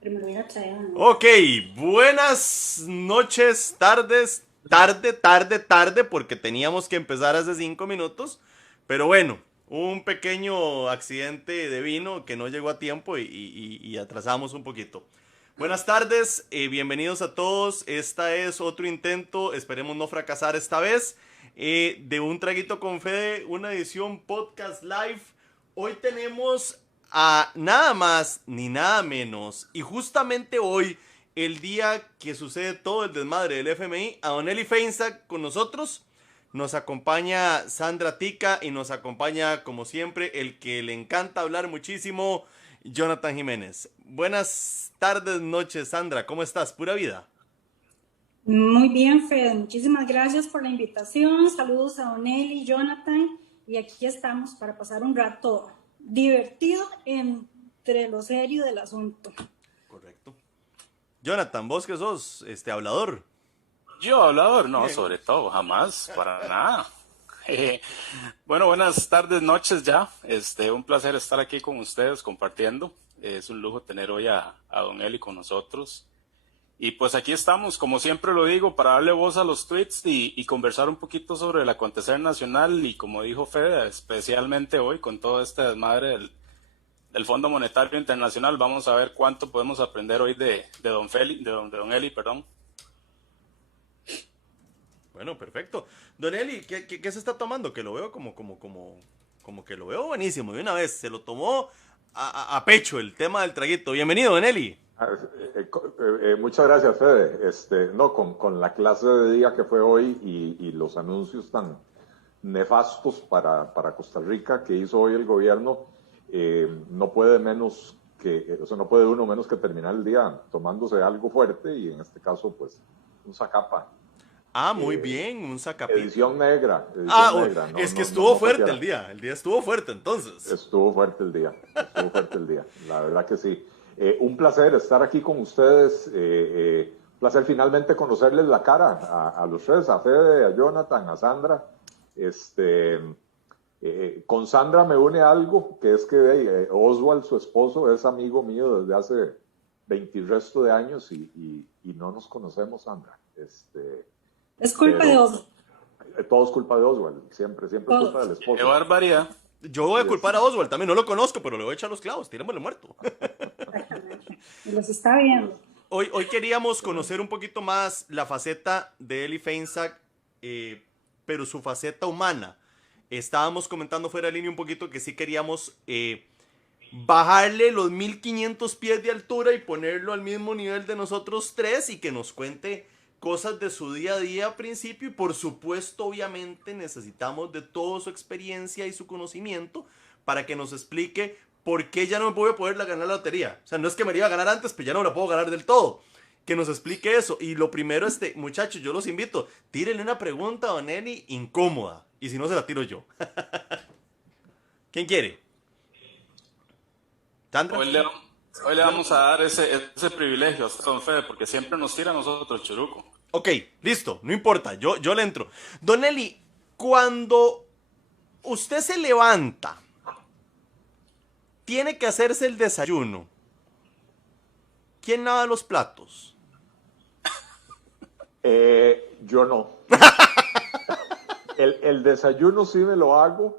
Pero me lo hubiera traído, ¿no? Ok, buenas noches, tarde, porque teníamos que empezar hace 5 minutos. Pero bueno, un pequeño accidente de vino que no llegó a tiempo y atrasamos un poquito. Buenas tardes, bienvenidos a todos. Esta es otro intento, esperemos no fracasar esta vez, de Un Traguito con Fede, una edición podcast live. Hoy tenemos a nada más ni nada menos, y justamente hoy, el día que sucede todo el desmadre del FMI, a Don Eli Feinsack con nosotros. Nos acompaña Sandra Tica y nos acompaña, como siempre, el que le encanta hablar muchísimo, Jonathan Jiménez. Buenas tardes, noches, Sandra. ¿Cómo estás? Pura vida. Muy bien, Fede. Muchísimas gracias por la invitación. Saludos a Don Eli y Jonathan. Y aquí estamos para pasar un rato divertido entre lo serio del asunto. Correcto. Jonathan, vos que sos hablador. Yo, hablador, no, sobre todo, jamás, para nada. Eh, bueno, buenas tardes, noches ya. Un placer estar aquí con ustedes compartiendo. Es un lujo tener hoy a Don Eli con nosotros. Y pues aquí estamos, como siempre lo digo, para darle voz a los tweets y conversar un poquito sobre el acontecer nacional y como dijo Fede, especialmente hoy con todo este desmadre del Fondo Monetario Internacional, vamos a ver cuánto podemos aprender hoy de Don Eli, perdón. Bueno, perfecto. Don Eli, ¿qué se está tomando? Que lo veo como que lo veo buenísimo. De una vez, se lo tomó a pecho el tema del traguito. Bienvenido, Don Eli. Muchas gracias, Fede. No, con la clase de día que fue hoy y los anuncios tan nefastos para Costa Rica que hizo hoy el gobierno, no puede menos que, o sea, no puede uno menos que terminar el día tomándose algo fuerte y en este caso, pues, un Zacapa. Ah, muy Eh, bien, un sacapito. edición negra, Es que no estuvo fuerte el cualquiera. día. El día estuvo fuerte, entonces. Estuvo fuerte el día, la verdad que sí. Un placer estar aquí con ustedes, un placer finalmente conocerles la cara a los tres, a Fede, a Jonathan, a Sandra. Este, con Sandra me une algo, que es que Oswald, su esposo, es amigo mío desde hace 20 y resto de años y no nos conocemos, Sandra. Es culpa de Pero Osvaldo. todo es culpa de Oswald, siempre es culpa Todo. del ¡Qué esposo. barbaridad! Yo voy a Y culpar a Oswald también. No lo conozco, pero le voy a echar los clavos. Tirémosle muerto. Exactamente. Y los está viendo. Hoy queríamos conocer un poquito más la faceta de Eli Feinsack, pero su faceta humana. Estábamos comentando fuera de línea un poquito que sí queríamos bajarle los 1500 pies de altura y ponerlo al mismo nivel de nosotros tres y que nos cuente cosas de su día a día a principio y por supuesto obviamente necesitamos de toda su experiencia y su conocimiento para que nos explique por qué ya no me voy a poder ganar la lotería. O sea, no es que me la iba a ganar antes, pero ya no me la puedo ganar del todo. Que nos explique eso. Y lo primero, muchachos, yo los invito, tírenle una pregunta a Don Eli incómoda. Y si no, se la tiro yo. ¿Quién quiere? ¿Sandra? Hoy le, hoy le vamos a dar ese privilegio a Don Fede, porque siempre nos tira a nosotros, Churuco. Ok, listo, no importa, yo le entro. Don Eli, cuando usted se levanta, tiene que hacerse el desayuno. ¿Quién lava los platos? Yo no. El desayuno sí me lo hago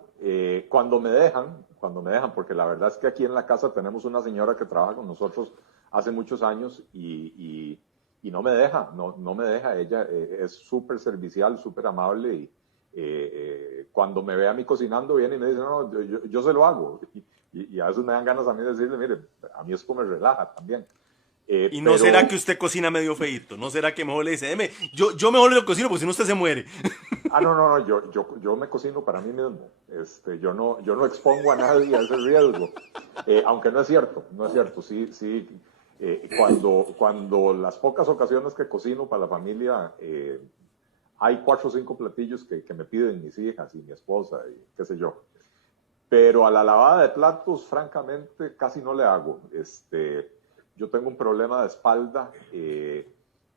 cuando me dejan, porque la verdad es que aquí en la casa tenemos una señora que trabaja con nosotros hace muchos años y no me deja, no me deja. Ella es súper servicial, súper amable y cuando me ve a mí cocinando viene y me dice, no, yo se lo hago. Y a veces me dan ganas a mí de decirle, mire, a mí esto me relaja también. ¿Y no será Pero que usted cocina medio feíto? ¿No será que mejor le dice, deme, yo mejor le cocino porque si no usted se muere? no, yo me cocino para mí mismo. Yo no expongo a nadie a ese riesgo. Aunque no es cierto, no es cierto. Sí, sí. Cuando las pocas ocasiones que cocino para la familia, hay 4 o 5 platillos que me piden mis hijas y mi esposa y qué sé yo. Pero a la lavada de platos, francamente, casi no le hago. Yo tengo un problema de espalda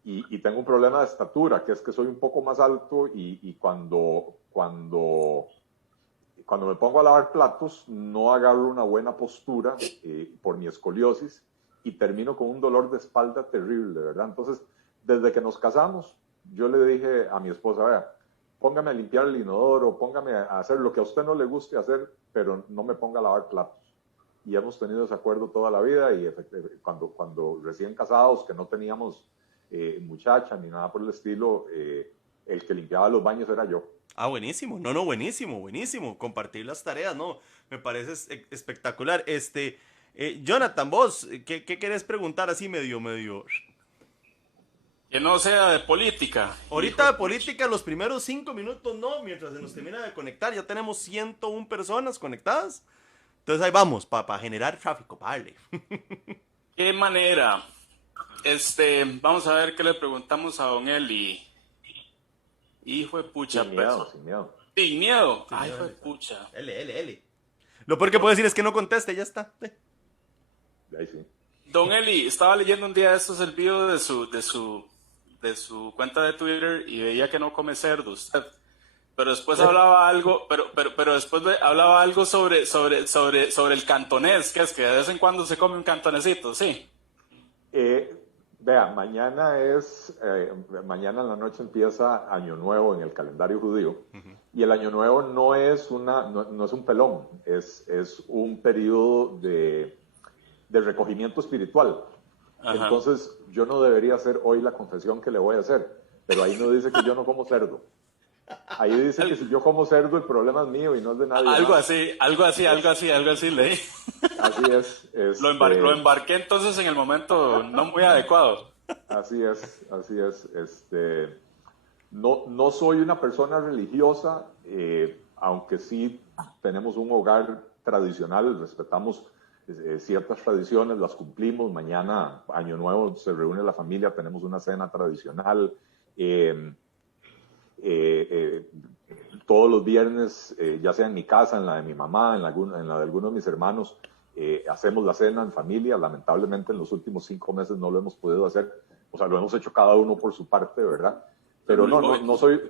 y tengo un problema de estatura, que es que soy un poco más alto y cuando me pongo a lavar platos no agarro una buena postura por mi escoliosis y termino con un dolor de espalda terrible, ¿verdad? Entonces, desde que nos casamos, yo le dije a mi esposa, vea, póngame a limpiar el inodoro, póngame a hacer lo que a usted no le guste hacer, pero no me ponga a lavar platos. Y hemos tenido ese acuerdo toda la vida, y cuando recién casados, que no teníamos muchacha ni nada por el estilo, el que limpiaba los baños era yo. Ah, buenísimo. No, buenísimo. Compartir las tareas, ¿no? Me parece espectacular. Jonathan, vos, ¿qué querés preguntar así medio? Que no sea de política. Ahorita de política, los primeros 5 minutos no, mientras se nos termina de conectar. Ya tenemos 101 personas conectadas. Entonces ahí vamos, para generar tráfico, vale. ¿Qué manera? Vamos a ver qué le preguntamos a don Eli. Hijo de pucha, Sin miedo. Sin miedo. Ay, hijo de pucha. L. Lo peor que puedo decir es que no conteste, ya está. Ahí sí. Don Eli, estaba leyendo un día de estos el video de su cuenta de Twitter y veía que no come cerdo usted. Pero después hablaba algo, pero después hablaba algo sobre el cantonés, que es que de vez en cuando se come un cantonecito, ¿sí? Vea, mañana en la noche empieza Año Nuevo en el calendario judío, y el Año Nuevo no es un pelón, es un periodo de recogimiento espiritual. Ajá. Entonces, yo no debería hacer hoy la confesión que le voy a hacer, pero ahí no dice que yo no como cerdo. Ahí dice que si yo como cerdo, el problema es mío y no es de nadie. Algo así leí. Así es. Lo embarqué entonces en el momento no muy adecuado. Así es. No soy una persona religiosa, aunque sí tenemos un hogar tradicional, respetamos ciertas tradiciones, las cumplimos. Mañana, Año Nuevo, se reúne la familia, tenemos una cena tradicional. Todos los viernes, ya sea en mi casa, en la de mi mamá, en la de algunos de mis hermanos, hacemos la cena en familia. Lamentablemente en los últimos 5 meses no lo hemos podido hacer, o sea, lo hemos hecho cada uno por su parte, ¿verdad? Pero no soy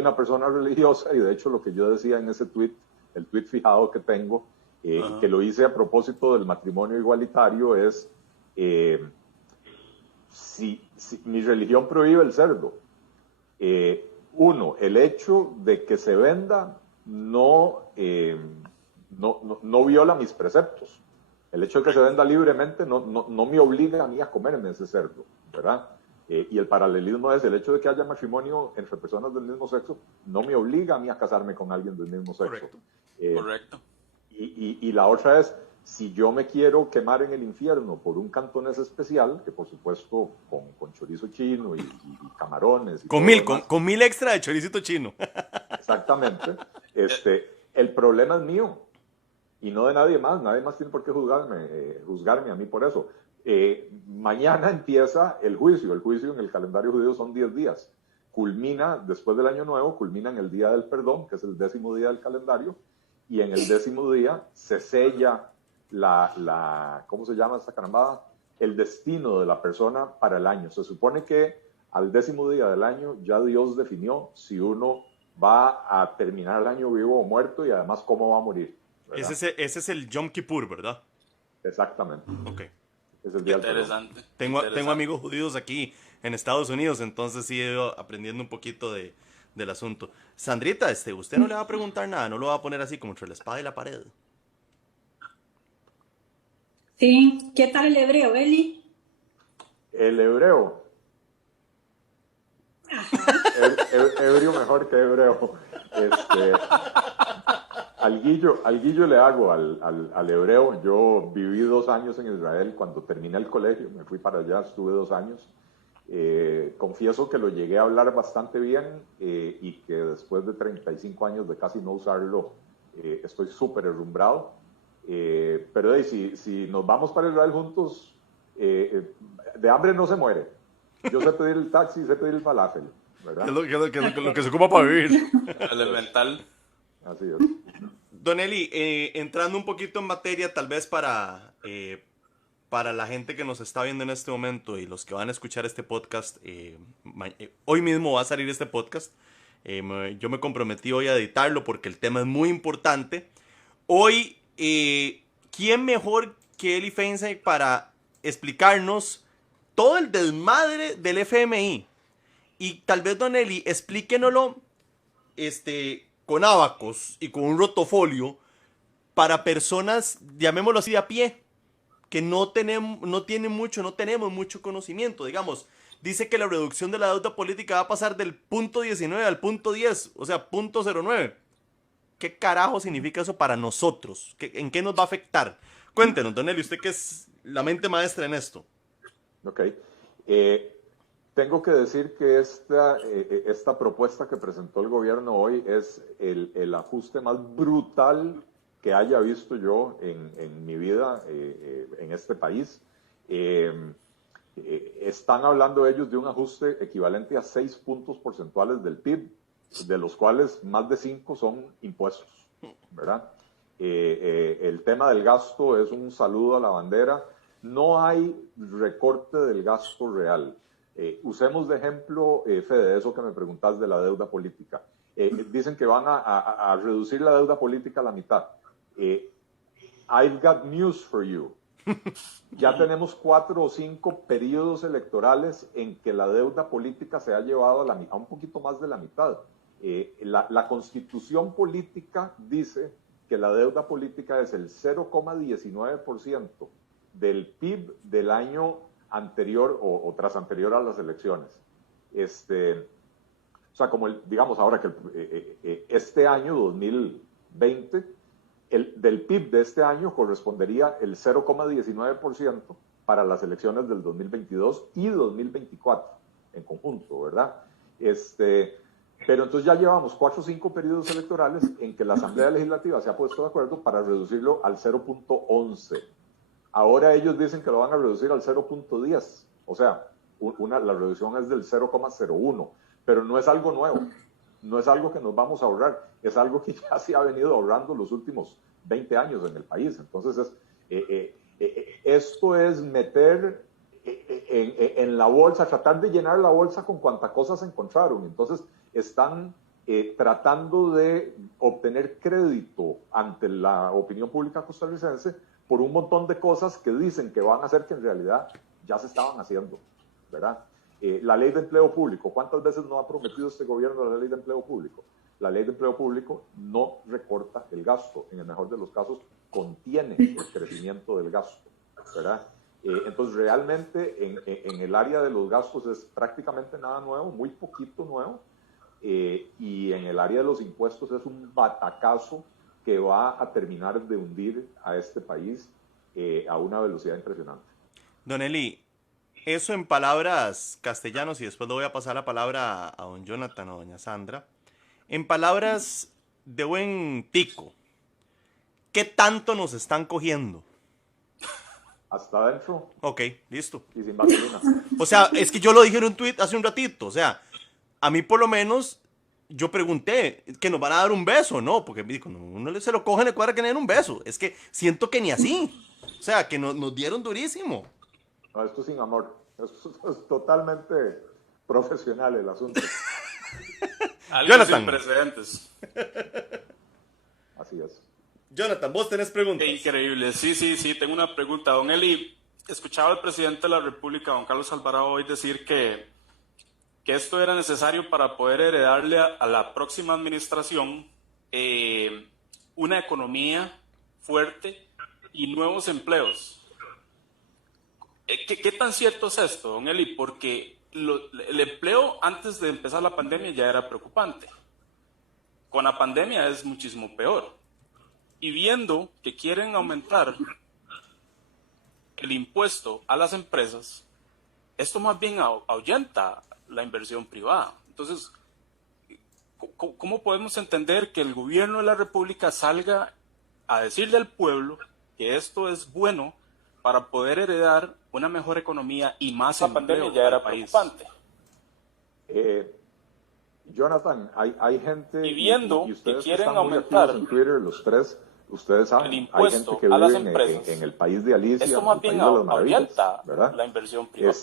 una persona religiosa, y de hecho lo que yo decía en ese tweet, el tweet fijado que tengo, que lo hice a propósito del matrimonio igualitario, es si mi religión prohíbe el cerdo, el hecho de que se venda no viola mis preceptos. El hecho de que se venda libremente no me obliga a mí a comerme ese cerdo, ¿verdad? Y el paralelismo es el hecho de que haya matrimonio entre personas del mismo sexo, no me obliga a mí a casarme con alguien del mismo sexo. Correcto. Y la otra es, si yo me quiero quemar en el infierno por un cantonés especial, que por supuesto con chorizo chino y camarones. Y con 1000 extra de choricito chino. Exactamente. El problema es mío y no de nadie más. Nadie más tiene por qué juzgarme a mí por eso. Mañana empieza el juicio. El juicio en el calendario judío son 10 días. Culmina, después del Año Nuevo, culmina en el Día del Perdón, que es el 10º día del calendario, y en el 10º día se sella ¿cómo se llama esta carambada? El destino de la persona para el año. Se supone que al 10º día del año ya Dios definió si uno va a terminar el año vivo o muerto, y además cómo va a morir. Ese es el Yom Kippur, ¿verdad? Exactamente. Ok. Es el día Interesante. Tengo amigos judíos aquí en Estados Unidos, entonces sí he ido aprendiendo un poquito del asunto. Sandrita, usted no le va a preguntar nada, no lo va a poner así como entre la espada y la pared. Sí, ¿qué tal el hebreo, Eli? El hebreo. Ebrio mejor que hebreo. Al guillo le hago al hebreo. Yo viví 2 años en Israel. Cuando terminé el colegio, me fui para allá, estuve 2 años. Confieso que lo llegué a hablar bastante bien, y que después de 35 años de casi no usarlo, estoy súper herrumbrado. Pero si nos vamos para Israel juntos, de hambre no se muere. Yo sé pedir el taxi, sé pedir el falafel, ¿verdad? Lo que se ocupa para vivir. Elemental. Así es. Don Eli, entrando un poquito en materia, tal vez para la gente que nos está viendo en este momento y los que van a escuchar este podcast, hoy mismo va a salir este podcast. Yo me comprometí hoy a editarlo porque el tema es muy importante. Hoy, ¿quién mejor que Eli Feinstein para explicarnos todo el desmadre del FMI. Y tal vez, don Eli, explíquenoslo con abacos y con un rotofolio para personas, llamémoslo así, de a pie, que no tenemos mucho conocimiento. Digamos, dice que la reducción de la deuda política va a pasar del punto 19 al punto 10, o sea, punto 09. ¿Qué carajo significa eso para nosotros? ¿En qué nos va a afectar? Cuéntenos, don Eli, usted que es la mente maestra en esto. Ok. Tengo que decir que esta propuesta que presentó el gobierno hoy es el ajuste más brutal que haya visto yo en mi vida en este país. Están hablando ellos de un ajuste equivalente a 6 puntos porcentuales del PIB, de los cuales más de 5 son impuestos, ¿verdad? El tema del gasto es un saludo a la bandera. No hay recorte del gasto real. Usemos de ejemplo, Fede, eso que me preguntas de la deuda política. Dicen que van a reducir la deuda política a la mitad. I've got news for you. Ya tenemos 4 o 5 periodos electorales en que la deuda política se ha llevado a un poquito más de la mitad. La constitución política dice que la deuda política es el 0,19% del PIB del año anterior o tras anterior a las elecciones. O sea, como digamos ahora que este año 2020, del PIB de este año correspondería el 0,19% para las elecciones del 2022 y 2024 en conjunto, ¿verdad? Pero entonces ya llevamos 4 o 5 periodos electorales en que la Asamblea Legislativa se ha puesto de acuerdo para reducirlo al 0,11. Ahora ellos dicen que lo van a reducir al 0,10. O sea, la reducción es del 0,01. Pero no es algo nuevo. No es algo que nos vamos a ahorrar. Es algo que ya se ha venido ahorrando los últimos 20 años en el país. Entonces, esto es meter en la bolsa, tratar de llenar la bolsa con cuantas cosas encontraron. Entonces, están tratando de obtener crédito ante la opinión pública costarricense por un montón de cosas que dicen que van a hacer que en realidad ya se estaban haciendo, ¿verdad? La ley de empleo público, ¿cuántas veces no ha prometido este gobierno la ley de empleo público? La ley de empleo público no recorta el gasto, en el mejor de los casos contiene el crecimiento del gasto, ¿verdad? Entonces realmente en el área de los gastos es prácticamente nada nuevo, muy poquito nuevo, y en el área de los impuestos es un batacazo que va a terminar de hundir a este país a una velocidad impresionante. Don Eli, eso en palabras castellanos, y después le voy a pasar la palabra a don Jonathan o doña Sandra, en palabras de buen tico, ¿qué tanto nos están cogiendo? Hasta adentro. Ok, listo. Y sin vaselina. O sea, es que yo lo dije en un tweet hace un ratito, o sea, a mí por lo menos yo pregunté que nos van a dar un beso, ¿no? Porque cuando uno se lo coge le cuadra que le den un beso. Es que siento que ni así. O sea, que nos dieron durísimo. No, esto es sin amor. Esto es totalmente profesional el asunto. Algo sin precedentes. Así es. Jonathan, vos tenés preguntas. Qué increíble. Sí, tengo una pregunta. Don Eli, escuchaba al presidente de la República, don Carlos Alvarado, hoy decir que esto era necesario para poder heredarle a la próxima administración una economía fuerte y nuevos empleos. ¿Qué tan cierto es esto, don Eli? Porque el empleo antes de empezar la pandemia ya era preocupante. Con la pandemia es muchísimo peor. Y viendo que quieren aumentar el impuesto a las empresas, esto más bien ahuyenta la inversión privada. Entonces, ¿cómo podemos entender que el gobierno de la República salga a decirle al pueblo que esto es bueno para poder heredar una mejor economía y más la empleo pandemia ya era al país? preocupante? Jonathan, hay gente Y viendo y ustedes que quieren están muy aumentar activos en Twitter, los tres, ustedes saben, el hay impuesto gente que a las vive empresas. en el país de Alicia, Esto más el bien país de las maravillas, ahuyenta ¿verdad? la inversión privada.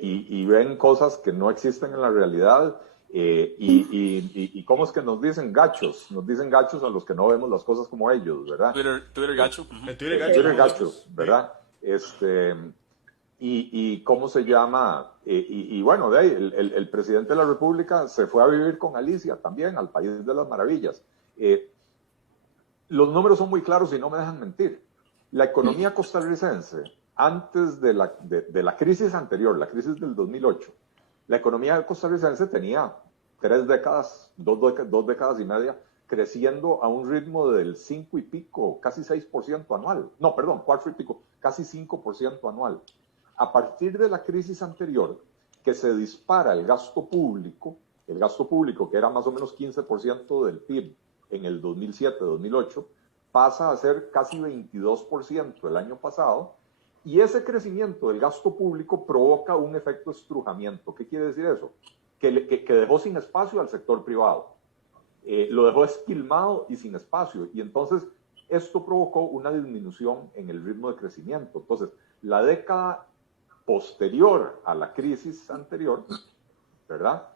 Y ven cosas que no existen en la realidad. Y cómo es que nos dicen gachos a los que no vemos las cosas como ellos, ¿verdad? Twitter gacho. El Twitter Twitter gachos, ¿verdad? y ¿cómo se llama? Y bueno, de ahí, el presidente de la República se fue a vivir con Alicia también, al País de las Maravillas. Los números son muy claros y no me dejan mentir. La economía costarricense, antes de la crisis anterior, la crisis del 2008, la economía costarricense tenía 3 décadas, 2 décadas y media, creciendo a un ritmo del 5 y pico, casi 6% anual. No, perdón, 4 y pico, casi 5% anual. A partir de la crisis anterior, que se dispara el gasto público que era más o menos 15% del PIB en el 2007-2008, pasa a ser casi 22% el año pasado, y ese crecimiento del gasto público provoca un efecto estrujamiento. ¿Qué quiere decir eso? Que dejó sin espacio al sector privado. Lo dejó esquilmado y sin espacio, y entonces esto provocó una disminución en el ritmo de crecimiento. Entonces, la década posterior a la crisis anterior, ¿verdad?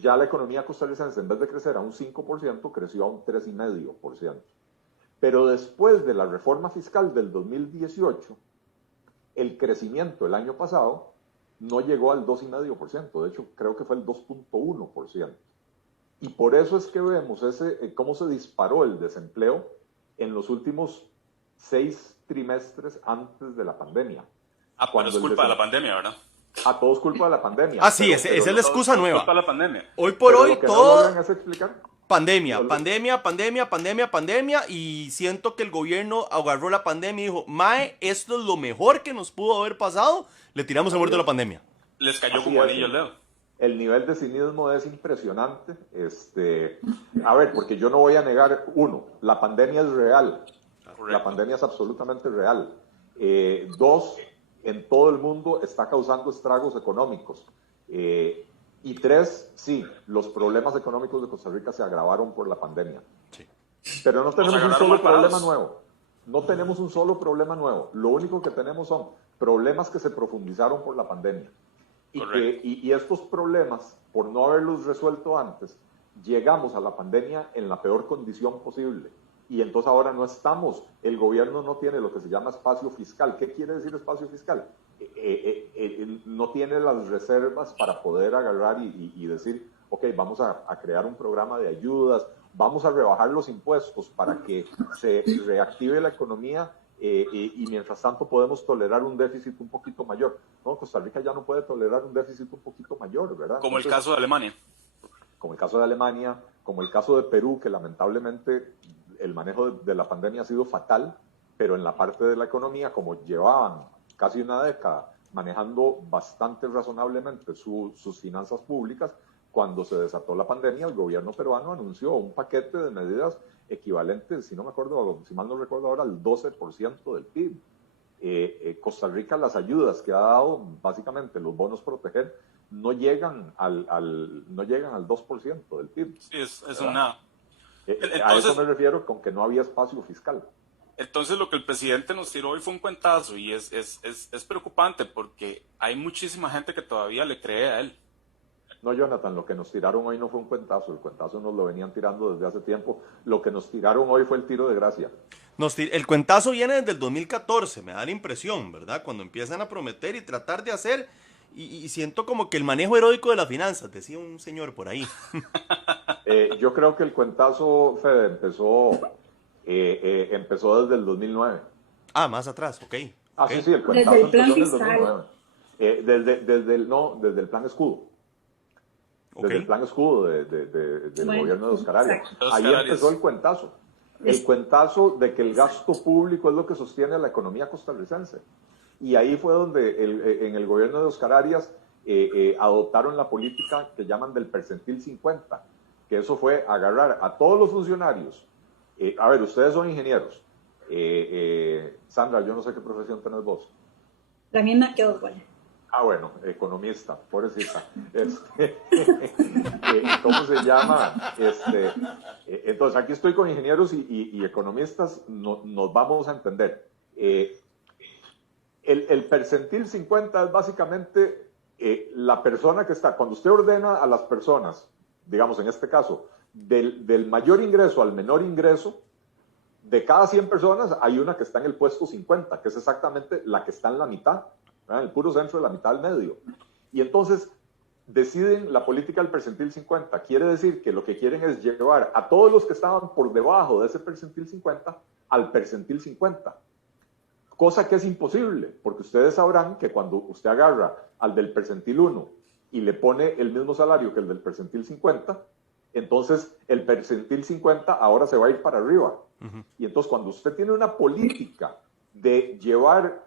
Ya la economía costarricense, en vez de crecer a un 5%, creció a un 3,5%. Pero después de la reforma fiscal del 2018, el crecimiento el año pasado no llegó al 2,5%, de hecho creo que fue el 2,1%. Y por eso es que vemos cómo se disparó el desempleo en los últimos 6 trimestres antes de la pandemia. Pero es culpa de la pandemia, ¿verdad? A todos culpa de la pandemia. Ah, sí, esa es la excusa nueva. Culpa de la pandemia. Hoy por hoy todo... ¿No explicar? Pandemia, y siento que el gobierno agarró la pandemia y dijo, mae, esto es lo mejor que nos pudo haber pasado, le tiramos el muerto a la pandemia. Les cayó como anillo al dedo. El nivel de cinismo es impresionante. A ver, porque yo no voy a negar, la pandemia es real. Correcto. La pandemia es absolutamente real. 2, en todo el mundo está causando estragos económicos. Y 3, sí, los problemas económicos de Costa Rica se agravaron por la pandemia. Sí. Pero no tenemos un solo problema nuevo. No tenemos un solo problema nuevo. Lo único que tenemos son problemas que se profundizaron por la pandemia. Y estos problemas, por no haberlos resuelto antes, llegamos a la pandemia en la peor condición posible. Y entonces ahora no estamos, el gobierno no tiene lo que se llama espacio fiscal. ¿Qué quiere decir espacio fiscal? No tiene las reservas para poder agarrar y decir, ok, vamos a crear un programa de ayudas, vamos a rebajar los impuestos para que se reactive la economía y mientras tanto podemos tolerar un déficit un poquito mayor. No, Costa Rica ya no puede tolerar un déficit un poquito mayor, ¿verdad? Como el caso de Alemania. Como el caso de Alemania, como el caso de Perú, que lamentablemente el manejo de la pandemia ha sido fatal, pero en la parte de la economía, como llevaban casi una década manejando bastante razonablemente sus finanzas públicas, cuando se desató la pandemia, el gobierno peruano anunció un paquete de medidas equivalentes, si mal no recuerdo ahora, al 12% del PIB. Costa Rica, las ayudas que ha dado, básicamente los bonos proteger, no llegan al 2% del PIB. Sí, es una... a eso me refiero con que no había espacio fiscal. Entonces lo que el presidente nos tiró hoy fue un cuentazo y es preocupante porque hay muchísima gente que todavía le cree a él. No, Jonathan, lo que nos tiraron hoy no fue un cuentazo, el cuentazo nos lo venían tirando desde hace tiempo, lo que nos tiraron hoy fue el tiro de gracia. El cuentazo viene desde el 2014, me da la impresión, ¿verdad? Cuando empiezan a prometer y tratar de hacer, y siento como que el manejo heroico de las finanzas, decía un señor por ahí. Yo creo que el cuentazo, Fede, empezó desde el 2009. Ah, más atrás, ok. Sí, el cuentazo empezó en el 2009. Desde el plan escudo. Desde el plan escudo del gobierno de Oscar Arias. Ahí empezó el cuentazo. El cuentazo de que el gasto público es lo que sostiene a la economía costarricense. Y ahí fue donde en el gobierno de Oscar Arias adoptaron la política que llaman del percentil 50, que eso fue agarrar a todos los funcionarios. A ver, ustedes son ingenieros. Sandra, yo no sé qué profesión tenés vos. La misma que Oswald. Bueno, economista, pobrecita. ¿Cómo se llama? Entonces, aquí estoy con ingenieros y economistas, nos vamos a entender. El percentil 50 es básicamente la persona que está, cuando usted ordena a las personas, digamos en este caso, del mayor ingreso al menor ingreso, de cada 100 personas hay una que está en el puesto 50, que es exactamente la que está en la mitad, ¿verdad? En el puro centro de la mitad al medio. Y entonces deciden la política del percentil 50. Quiere decir que lo que quieren es llevar a todos los que estaban por debajo de ese percentil 50 al percentil 50. Cosa que es imposible, porque ustedes sabrán que cuando usted agarra al del percentil 1 y le pone el mismo salario que el del percentil 50, entonces el percentil 50 ahora se va a ir para arriba. Y entonces cuando usted tiene una política de llevar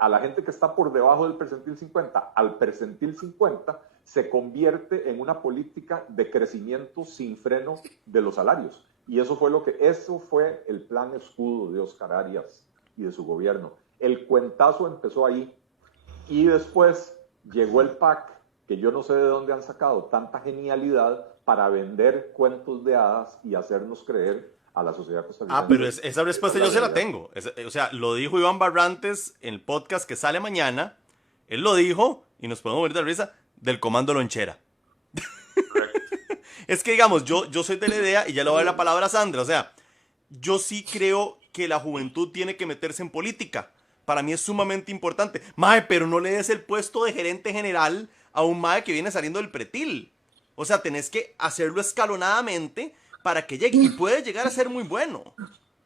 a la gente que está por debajo del percentil 50 al percentil 50, se convierte en una política de crecimiento sin freno de los salarios. Y eso fue el plan escudo de Oscar Arias y de su gobierno. El cuentazo empezó ahí y después llegó el PAC, que yo no sé de dónde han sacado tanta genialidad para vender cuentos de hadas y hacernos creer a la sociedad costarricense. Pero esa respuesta yo se la tengo. O sea, lo dijo Iván Barrantes en el podcast que sale mañana. Él lo dijo, y nos podemos morir de risa, del Comando Lonchera. Es que, digamos, yo soy de la idea, y ya le voy a dar la palabra a Sandra, o sea, yo sí creo que la juventud tiene que meterse en política. Para mí es sumamente importante. Mae, pero no le des el puesto de gerente general a un mae que viene saliendo del pretil. O sea, tenés que hacerlo escalonadamente para que llegue. Y puede llegar a ser muy bueno.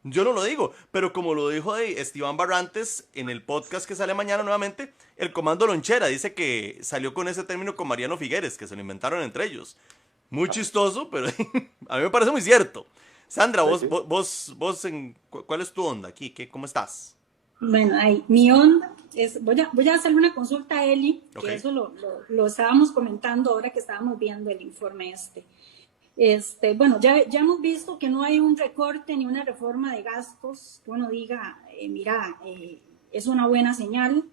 Yo no lo digo. Pero como lo dijo Esteban Barrantes en el podcast que sale mañana nuevamente, el Comando Lonchera dice que salió con ese término con Mariano Figueres, que se lo inventaron entre ellos. Muy chistoso, pero a mí me parece muy cierto. Sandra, vos ¿cuál es tu onda aquí? ¿Cómo estás? Bueno, mi onda es, voy a hacerle una consulta a Eli, que eso lo estábamos comentando ahora que estábamos viendo el informe bueno, ya hemos visto que no hay un recorte ni una reforma de gastos que uno diga, mira, es una buena señal.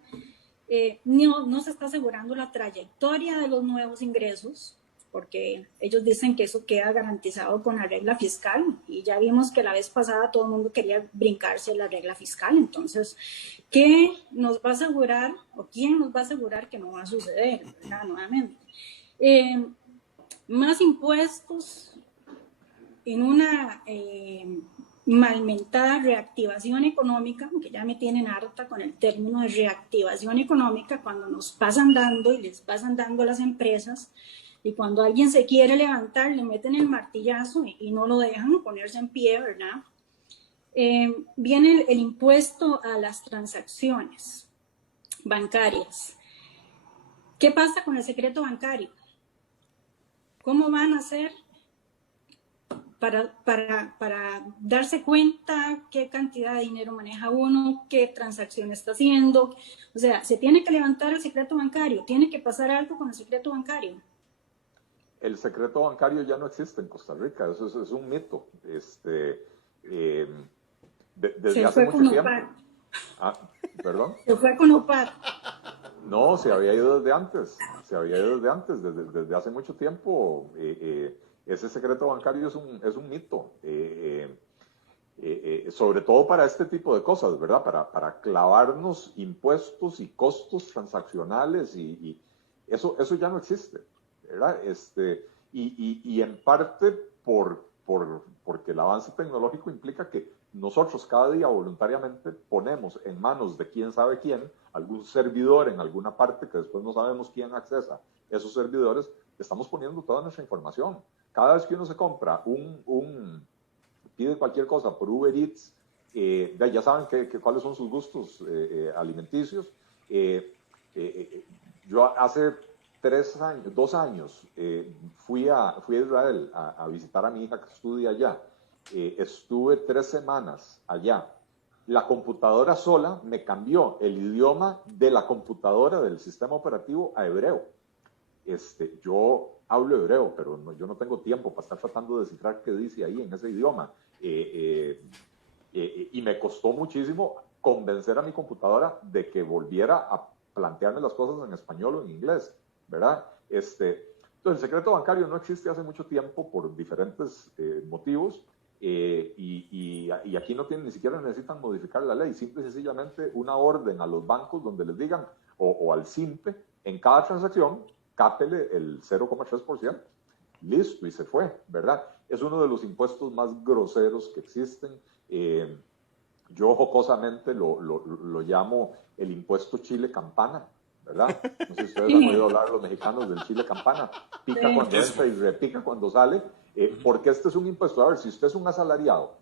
No se está asegurando la trayectoria de los nuevos ingresos, porque ellos dicen que eso queda garantizado con la regla fiscal, y ya vimos que la vez pasada todo el mundo quería brincarse la regla fiscal. Entonces, ¿qué nos va a asegurar, o quién nos va a asegurar que no va a suceder, ¿verdad? Nuevamente? Más impuestos en una malmentada reactivación económica, que ya me tienen harta con el término de reactivación económica, cuando nos pasan dando y les pasan dando a las empresas. Y cuando alguien se quiere levantar, le meten el martillazo y no lo dejan ponerse en pie, ¿verdad? Viene el impuesto a las transacciones bancarias. ¿Qué pasa con el secreto bancario? ¿Cómo van a hacer para darse cuenta qué cantidad de dinero maneja uno, qué transacción está haciendo? O sea, se tiene que levantar el secreto bancario, tiene que pasar algo con el secreto bancario. El secreto bancario ya no existe en Costa Rica, eso es un mito. Desde hace mucho tiempo. ¿Perdón? Se fue con UPAR. No, se había ido desde antes. Desde hace mucho tiempo. Ese secreto bancario es un mito. Sobre todo para este tipo de cosas, ¿verdad? Para clavarnos impuestos y costos transaccionales y eso ya no existe, ¿verdad? Y en parte porque el avance tecnológico implica que nosotros cada día voluntariamente ponemos en manos de quién sabe quién, algún servidor en alguna parte que después no sabemos quién accesa esos servidores, estamos poniendo toda nuestra información. Cada vez que uno se compra pide cualquier cosa por Uber Eats, ya saben cuáles son sus gustos alimenticios. Yo hace 2 años fui a Israel a visitar a mi hija que estudia allá. Estuve 3 semanas allá. La computadora sola me cambió el idioma de la computadora del sistema operativo a hebreo. Yo hablo hebreo, pero yo no tengo tiempo para estar tratando de descifrar qué dice ahí en ese idioma. Y me costó muchísimo convencer a mi computadora de que volviera a plantearme las cosas en español o en inglés, ¿verdad? Entonces, el secreto bancario no existe hace mucho tiempo por diferentes motivos. Y aquí ni siquiera necesitan modificar la ley, simple y sencillamente una orden a los bancos donde les digan, o al SIMPE, en cada transacción, cápele el 0,3%, listo, y se fue, ¿verdad? Es uno de los impuestos más groseros que existen, Yo jocosamente lo llamo el impuesto Chile Campana, ¿verdad? No sé si ustedes han oído hablar los mexicanos del Chile Campana. Pica cuando entra y repica cuando sale, porque este es un impuesto. A ver, si usted es un asalariado,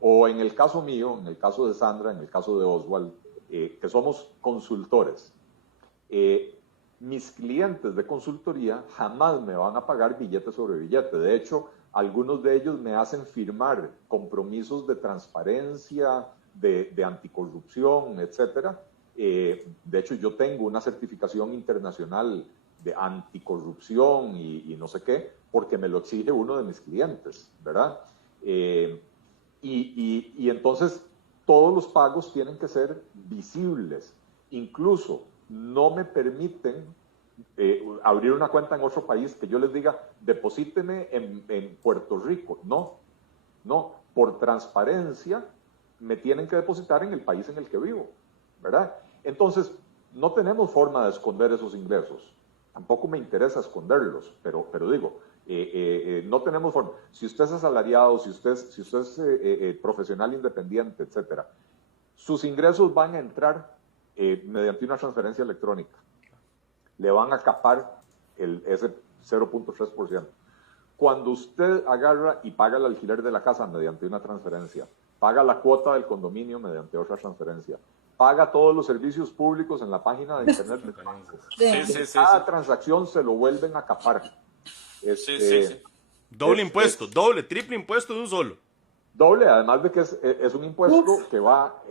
o en el caso mío, en el caso de Sandra, en el caso de Oswald, que somos consultores, mis clientes de consultoría jamás me van a pagar billete sobre billete. De hecho, algunos de ellos me hacen firmar compromisos de transparencia, de anticorrupción, etcétera. De hecho, yo tengo una certificación internacional de anticorrupción y no sé qué, porque me lo exige uno de mis clientes, ¿verdad? Y entonces todos los pagos tienen que ser visibles. Incluso no me permiten abrir una cuenta en otro país que yo les diga, deposíteme en Puerto Rico. No, por transparencia me tienen que depositar en el país en el que vivo, ¿verdad? Entonces, no tenemos forma de esconder esos ingresos. Tampoco me interesa esconderlos, pero digo, no tenemos forma. Si usted es asalariado, si usted es profesional independiente, etcétera, sus ingresos van a entrar mediante una transferencia electrónica. Le van a capar ese 0.3%. Cuando usted agarra y paga el alquiler de la casa mediante una transferencia, paga la cuota del condominio mediante otra transferencia, paga todos los servicios públicos en la página de internet del banco. Cada transacción se lo vuelven a capar. Doble impuesto, doble, triple impuesto de un solo. Doble, además de que es un impuesto que va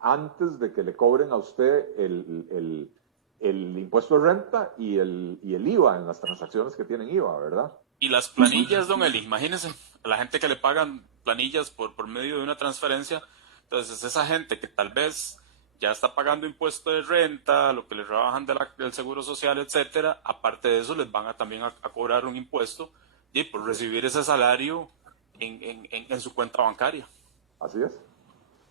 antes de que le cobren a usted el impuesto de renta y el IVA en las transacciones que tienen IVA, ¿verdad? Y las planillas, don Eli, imagínense, a la gente que le pagan planillas por medio de una transferencia, entonces esa gente que tal vez ya está pagando impuesto de renta, lo que les rebajan del seguro social, etcétera, aparte de eso les van también a cobrar un impuesto y por recibir ese salario en su cuenta bancaria. Así es.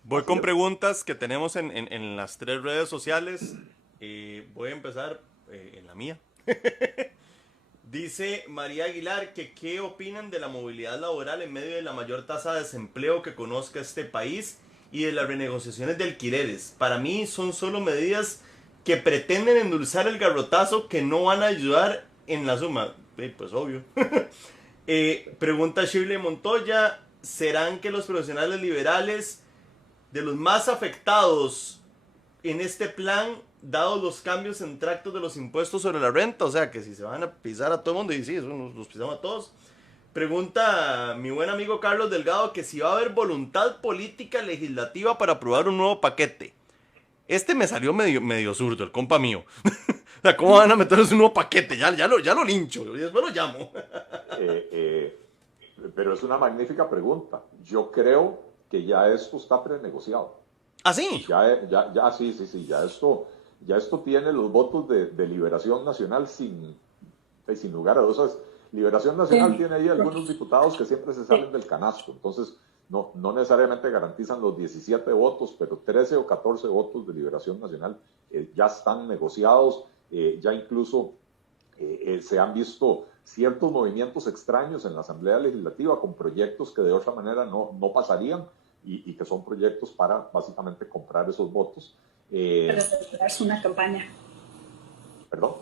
Voy con preguntas que tenemos en las 3 redes sociales. Voy a empezar en la mía. Dice María Aguilar que qué opinan de la movilidad laboral en medio de la mayor tasa de desempleo que conozca este país y de las renegociaciones de alquileres. Para mí son solo medidas que pretenden endulzar el garrotazo que no van a ayudar en la suma. Pues obvio. Pregunta Shirley Montoya, ¿serán que los profesionales liberales de los más afectados en este plan, dados los cambios en tractos de los impuestos sobre la renta? O sea, que si se van a pisar a todo el mundo, y sí, eso nos pisamos a todos. Pregunta mi buen amigo Carlos Delgado que si va a haber voluntad política legislativa para aprobar un nuevo paquete. Este me salió medio zurdo, el compa mío. O sea, ¿cómo van a meternos un nuevo paquete? Ya lo lincho, y después lo llamo. Pero es una magnífica pregunta. Yo creo que ya esto está prenegociado. ¿Ah, sí? Sí, ya esto tiene los votos de Liberación Nacional sin lugar a dudas. Liberación Nacional tiene ahí algunos diputados que siempre se salen del canasto, entonces no necesariamente garantizan los 17 votos, pero 13 o 14 votos de Liberación Nacional ya están negociados, ya incluso se han visto ciertos movimientos extraños en la Asamblea Legislativa con proyectos que de otra manera no pasarían y que son proyectos para básicamente comprar esos votos. Para asegurar una campaña. ¿Perdón?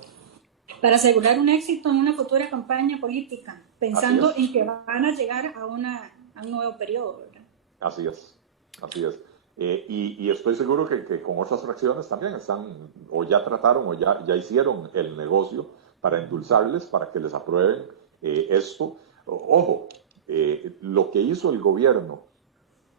Para asegurar un éxito en una futura campaña política, pensando en que van a llegar a un nuevo periodo, ¿verdad? Así es. Y estoy seguro que con otras fracciones también están, o ya trataron, o ya hicieron el negocio para endulzarles, para que les aprueben esto. Ojo, lo que hizo el gobierno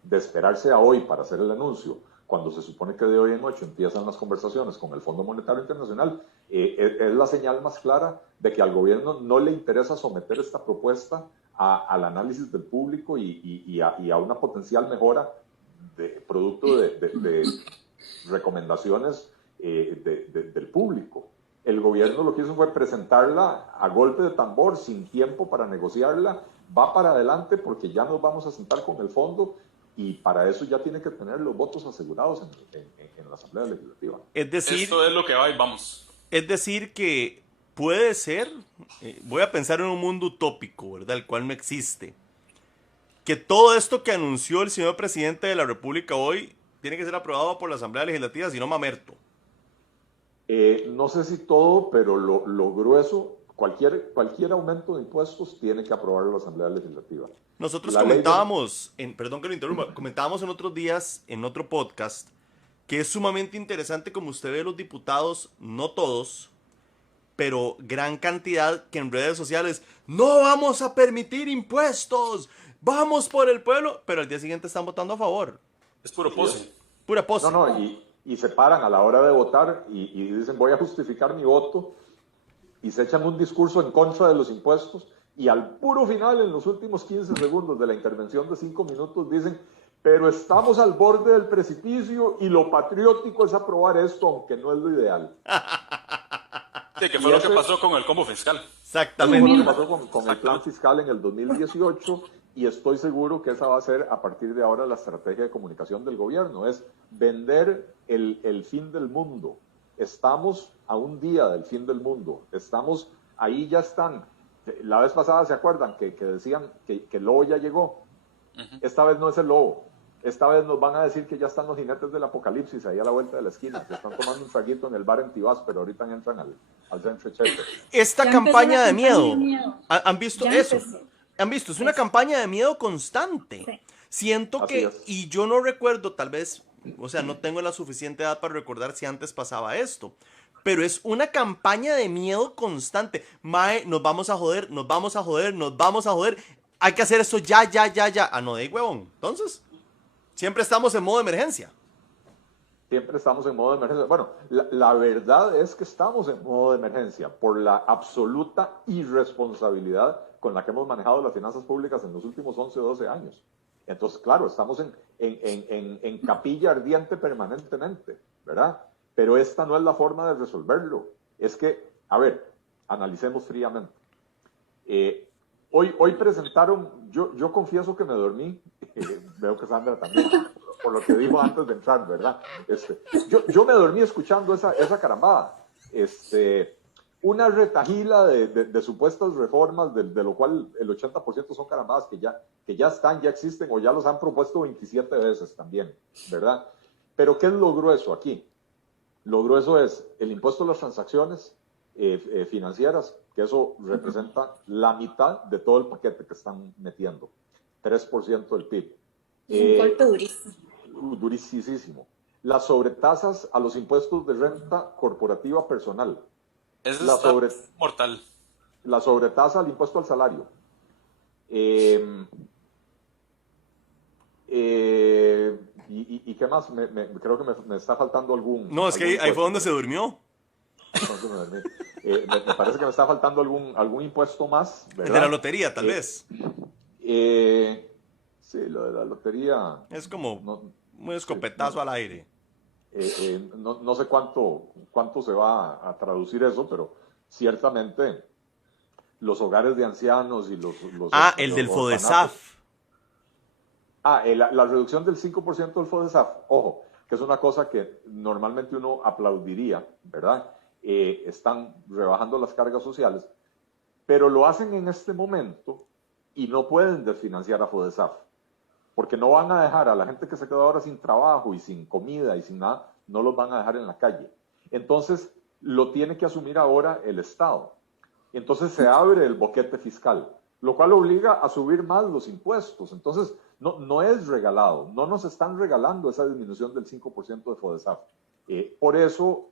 de esperarse a hoy para hacer el anuncio, cuando se supone que de hoy en noche empiezan las conversaciones con el Fondo Monetario Internacional, es la señal más clara de que al gobierno no le interesa someter esta propuesta al análisis del público y a una potencial mejora producto de recomendaciones del público. El gobierno lo que hizo fue presentarla a golpe de tambor, sin tiempo para negociarla, va para adelante porque ya nos vamos a sentar con el fondo y para eso ya tiene que tener los votos asegurados en la Asamblea Legislativa. Es decir, esto es lo que va y vamos. Es decir que puede ser, voy a pensar en un mundo utópico, ¿verdad? El cual no existe. que todo esto que anunció el señor presidente de la República hoy tiene que ser aprobado por la Asamblea Legislativa, si no mamerto. No sé si todo, pero lo grueso, cualquier aumento de impuestos tiene que aprobarlo la Asamblea Legislativa. Nosotros La comentábamos, perdón que lo interrumpa, comentábamos en otros días, en otro podcast, que es sumamente interesante como usted ve los diputados, no todos, pero gran cantidad que en redes sociales, no vamos a permitir impuestos, vamos por el pueblo, pero al día siguiente están votando a favor. Es puro pose. Pura pose. No, y se paran a la hora de votar y dicen voy a justificar mi voto y se echan un discurso en contra de los impuestos y al puro final, en los últimos 15 segundos de la intervención de 5 minutos, dicen pero estamos al borde del precipicio y lo patriótico es aprobar esto, aunque no es lo ideal. Sí, que fue lo que pasó con el combo fiscal. Exactamente. Fue lo que pasó con el plan fiscal en el 2018 y estoy seguro que esa va a ser a partir de ahora la estrategia de comunicación del gobierno, es vender el fin del mundo. Estamos a un día del fin del mundo, estamos, ahí ya están. La vez pasada, ¿se acuerdan? Que decían que el lobo ya llegó. Esta vez no es el lobo. Esta vez nos van a decir que ya están los jinetes del apocalipsis ahí a la vuelta de la esquina, que están tomando un traguito en el bar en Tibás, pero ahorita entran al centro Chepe. Esta Ya campaña de empezó la miedo, campaña de miedo. ¿han visto Ya eso? empezó. ¿Han visto? Es una campaña de miedo constante. Sí. Siento Así que, es. y yo no recuerdo, tal vez, o sea, no tengo la suficiente edad para recordar si antes pasaba esto, pero es una campaña de miedo constante. Mae, nos vamos a joder, nos vamos a joder, nos vamos a joder. Hay que hacer esto ya. Ah, no, de huevón. Entonces, siempre estamos en modo emergencia. Siempre estamos en modo de emergencia. Bueno, la verdad es que estamos en modo de emergencia por la absoluta irresponsabilidad con la que hemos manejado las finanzas públicas en los últimos 11 o 12 años. Entonces, claro, estamos en capilla ardiente permanentemente, ¿verdad? Pero esta no es la forma de resolverlo. Es que, a ver, analicemos fríamente. Hoy presentaron, yo confieso que me dormí, veo que Sandra también, por lo que dijo antes de entrar, ¿verdad? Yo me dormí escuchando esa carambada. Una retajila de supuestas reformas, de lo cual el 80% son carambadas que ya están, ya existen, o ya los han propuesto 27 veces también, ¿verdad? Pero ¿qué es lo grueso aquí? Lo grueso es el impuesto a las transacciones financieras, que eso representa la mitad de todo el paquete que están metiendo, 3% del PIB. Es un golpe durísimo. Durísimo. Las sobretasas a los impuestos de renta corporativa personal. Eso La está sobre- mortal. La sobretasa al impuesto al salario. ¿Y qué más? Creo que me está faltando algún... No, es que ahí algún fue donde impuesto. se durmió. Entonces, me parece que me está faltando algún impuesto más, El ¿verdad? de la lotería, tal vez. Sí, lo de la lotería... Es como No, un escopetazo al aire. no sé cuánto se va a traducir eso, pero ciertamente los hogares de ancianos y los El del orfanatos. FODESAF. La reducción del 5% del FODESAF, ojo, que es una cosa que normalmente uno aplaudiría, ¿verdad? Están rebajando las cargas sociales, pero lo hacen en este momento y no pueden desfinanciar a FODESAF, porque no van a dejar a la gente que se quedó ahora sin trabajo y sin comida y sin nada, no los van a dejar en la calle. Entonces, lo tiene que asumir ahora el Estado. Entonces se abre el boquete fiscal, lo cual obliga a subir más los impuestos. Entonces, no es regalado, no nos están regalando esa disminución del 5% de FODESAF. Por eso,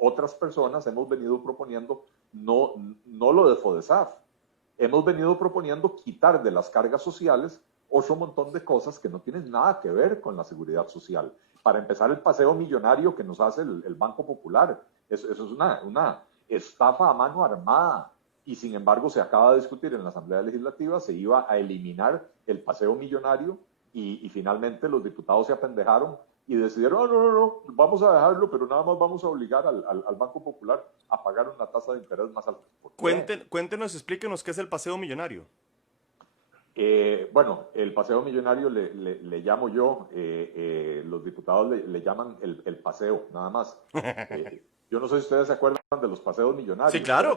otras personas hemos venido proponiendo no lo de FODESAF, hemos venido proponiendo quitar de las cargas sociales otro montón de cosas que no tienen nada que ver con la seguridad social. Para empezar, el paseo millonario que nos hace el Banco Popular. Eso es una estafa a mano armada. Y sin embargo, se acaba de discutir en la Asamblea Legislativa, se iba a eliminar el paseo millonario y finalmente los diputados se apendejaron y decidieron, no, vamos a dejarlo, pero nada más vamos a obligar al Banco Popular a pagar una tasa de interés más alta. ¿Por qué? Cuéntenos, explíquenos qué es el paseo millonario. Bueno, el paseo millonario le llamo yo, los diputados le llaman el paseo, nada más. Yo no sé si ustedes se acuerdan de los paseos millonarios. Sí, claro,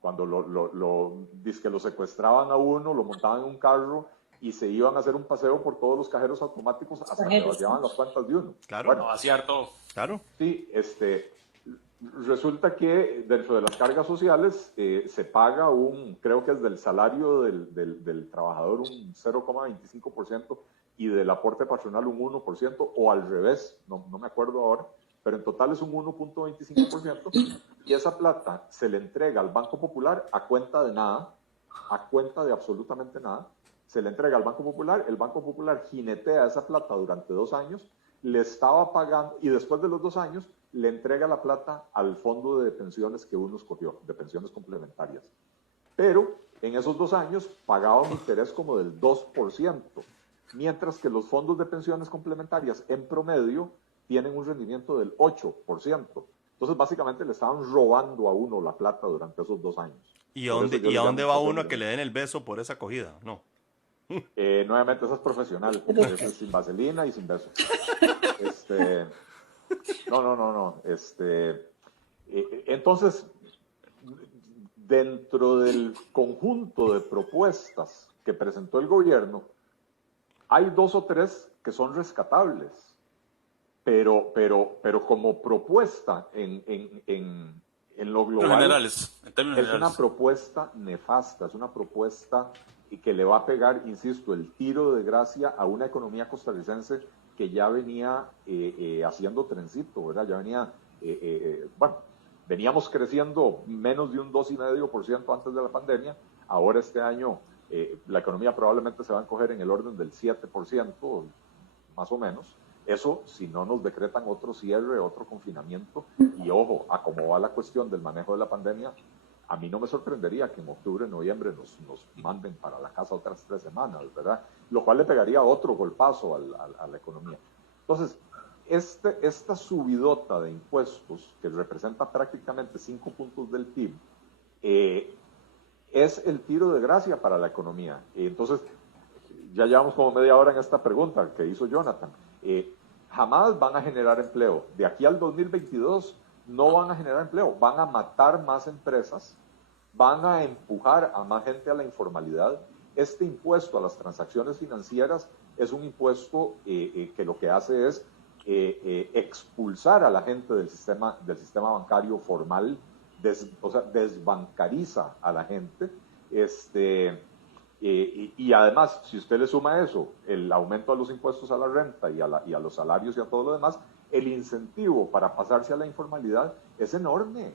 Cuando lo secuestraban a uno, lo montaban en un carro y se iban a hacer un paseo por todos los cajeros automáticos hasta que vaciaban las cuentas de uno. Claro. Bueno, A vaciar todo. Claro. sí, resulta que dentro de las cargas sociales se paga creo que es del salario del trabajador un 0,25% y del aporte patronal un 1%, o al revés, no me acuerdo ahora, pero en total es un 1,25%, y esa plata se le entrega al Banco Popular a cuenta de nada, a cuenta de absolutamente nada. Se le entrega al Banco Popular, el Banco Popular jinetea esa plata durante 2 años, le estaba pagando, y después de los 2 años le entrega la plata al fondo de pensiones que uno escogió, de pensiones complementarias. Pero en esos 2 años pagaba un interés como del 2%, mientras que los fondos de pensiones complementarias en promedio tienen un rendimiento del 8%. Entonces básicamente le estaban robando a uno la plata durante esos 2 años. ¿Y a dónde va uno a que le den el beso por esa acogida? No. Nuevamente, eso es profesional. Eso es sin vaselina y sin beso. No. Entonces, dentro del conjunto de propuestas que presentó el gobierno, hay 2 o 3 que son rescatables, pero como propuesta en lo global, En términos es una generales. propuesta nefasta, es una propuesta que le va a pegar, insisto, el tiro de gracia a una economía costarricense que ya venía haciendo trencito, ¿verdad? Ya venía, veníamos creciendo menos de un 2,5% antes de la pandemia. Ahora este año la economía probablemente se va a encoger en el orden del 7%, más o menos. Eso si no nos decretan otro cierre, otro confinamiento. Y ojo, a cómo va la cuestión del manejo de la pandemia, a mí no me sorprendería que en octubre, noviembre nos manden para la casa otras 3 semanas, ¿verdad? Lo cual le pegaría otro golpazo a la economía. Entonces, esta subidota de impuestos, que representa prácticamente 5 puntos del PIB, es el tiro de gracia para la economía. Entonces, ya llevamos como media hora en esta pregunta que hizo Jonathan. Jamás van a generar empleo. De aquí al 2022 no van a generar empleo. Van a matar más empresas, van a empujar a más gente a la informalidad. Este impuesto a las transacciones financieras es un impuesto que lo que hace es expulsar a la gente del sistema bancario formal, o sea, desbancariza a la gente. Y además, si usted le suma a eso, el aumento de los impuestos a la renta y a los salarios y a todo lo demás, el incentivo para pasarse a la informalidad es enorme,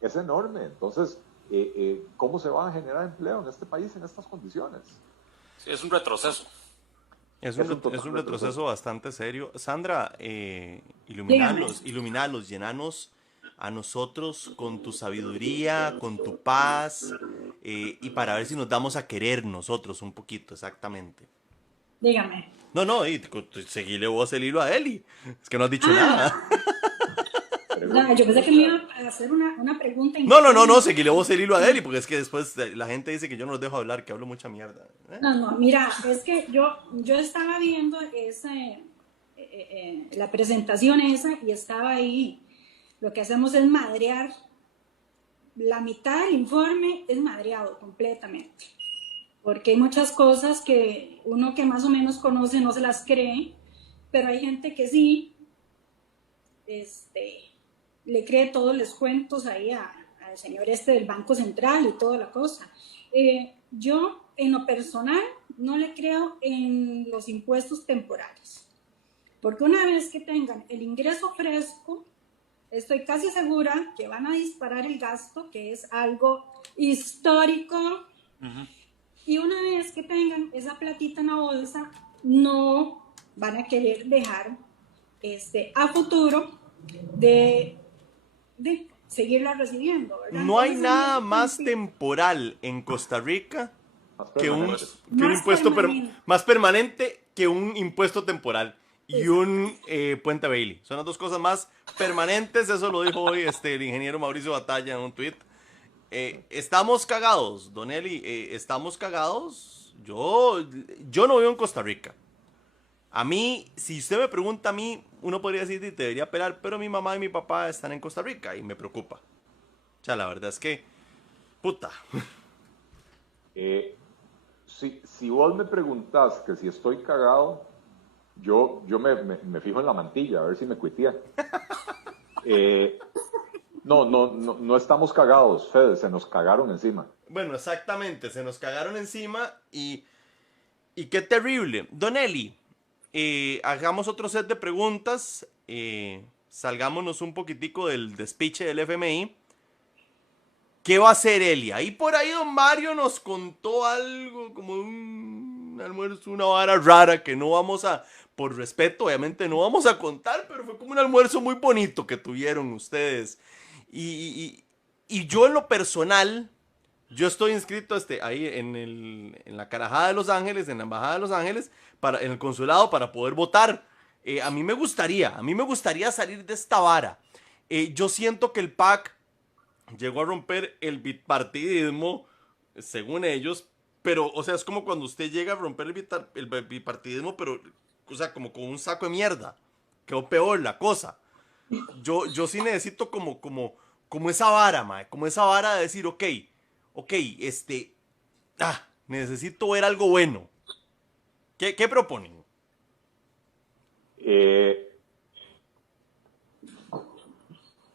es enorme. Entonces, ¿cómo se va a generar empleo en este país en estas condiciones? Sí, es un retroceso. Es un retroceso bastante serio. Sandra, iluminanos, llenanos a nosotros con tu sabiduría, con tu paz, y para ver si nos damos a querer nosotros un poquito, exactamente. Dígame. No, y seguile vos el hilo a Eli. Es que no has dicho nada. No, yo pensé que me iba a hacer una pregunta. No, seguile vos el hilo a Eli, porque es que después la gente dice que yo no los dejo hablar, que hablo mucha mierda. No, mira, es que yo estaba viendo la presentación esa y estaba ahí. Lo que hacemos es madrear. La mitad del informe es madreado completamente. Porque hay muchas cosas que uno que más o menos conoce no se las cree, pero hay gente que sí le cree todos los cuentos ahí al señor del Banco Central y toda la cosa. Yo, en lo personal, no le creo en los impuestos temporales. Porque una vez que tengan el ingreso fresco, estoy casi segura que van a disparar el gasto, que es algo histórico. Uh-huh. Y una vez que tengan esa platita en la bolsa, no van a querer dejar a futuro de seguirla recibiendo, ¿verdad? No hay nada más temporal en Costa Rica que un impuesto más permanente que un impuesto temporal. Y un puente Bailey. Son las 2 cosas más permanentes. Eso lo dijo hoy el ingeniero Mauricio Batalla en un tweet. Estamos cagados, Don Eli. Estamos cagados. Yo no vivo en Costa Rica. A mí, si usted me pregunta a mí, uno podría decir que debería pelar, pero mi mamá y mi papá están en Costa Rica y me preocupa. O sea, la verdad es que, puta. si vos me preguntás que si estoy cagado, yo me fijo en la mantilla, a ver si me cuitea. No estamos cagados, Fede, se nos cagaron encima. Bueno, exactamente, se nos cagaron encima y qué terrible. Don Eli, hagamos otro set de preguntas, salgámonos un poquitico del despiche del FMI. ¿Qué va a hacer Eli? Ahí por ahí don Mario nos contó algo como un almuerzo, una vara rara que no vamos a, por respeto obviamente no vamos a contar, pero fue como un almuerzo muy bonito que tuvieron ustedes. Y yo en lo personal, yo estoy inscrito ahí en la Carajada de Los Ángeles, en la Embajada de Los Ángeles, en el consulado para poder votar. A mí me gustaría salir de esta vara. Yo siento que el PAC llegó a romper el bipartidismo, según ellos, pero, o sea, es como cuando usted llega a romper el bipartidismo, pero, o sea, como con un saco de mierda. Quedó peor la cosa. Yo sí necesito como esa vara, mae, como esa vara de decir, ok, necesito ver algo bueno. ¿Qué proponen?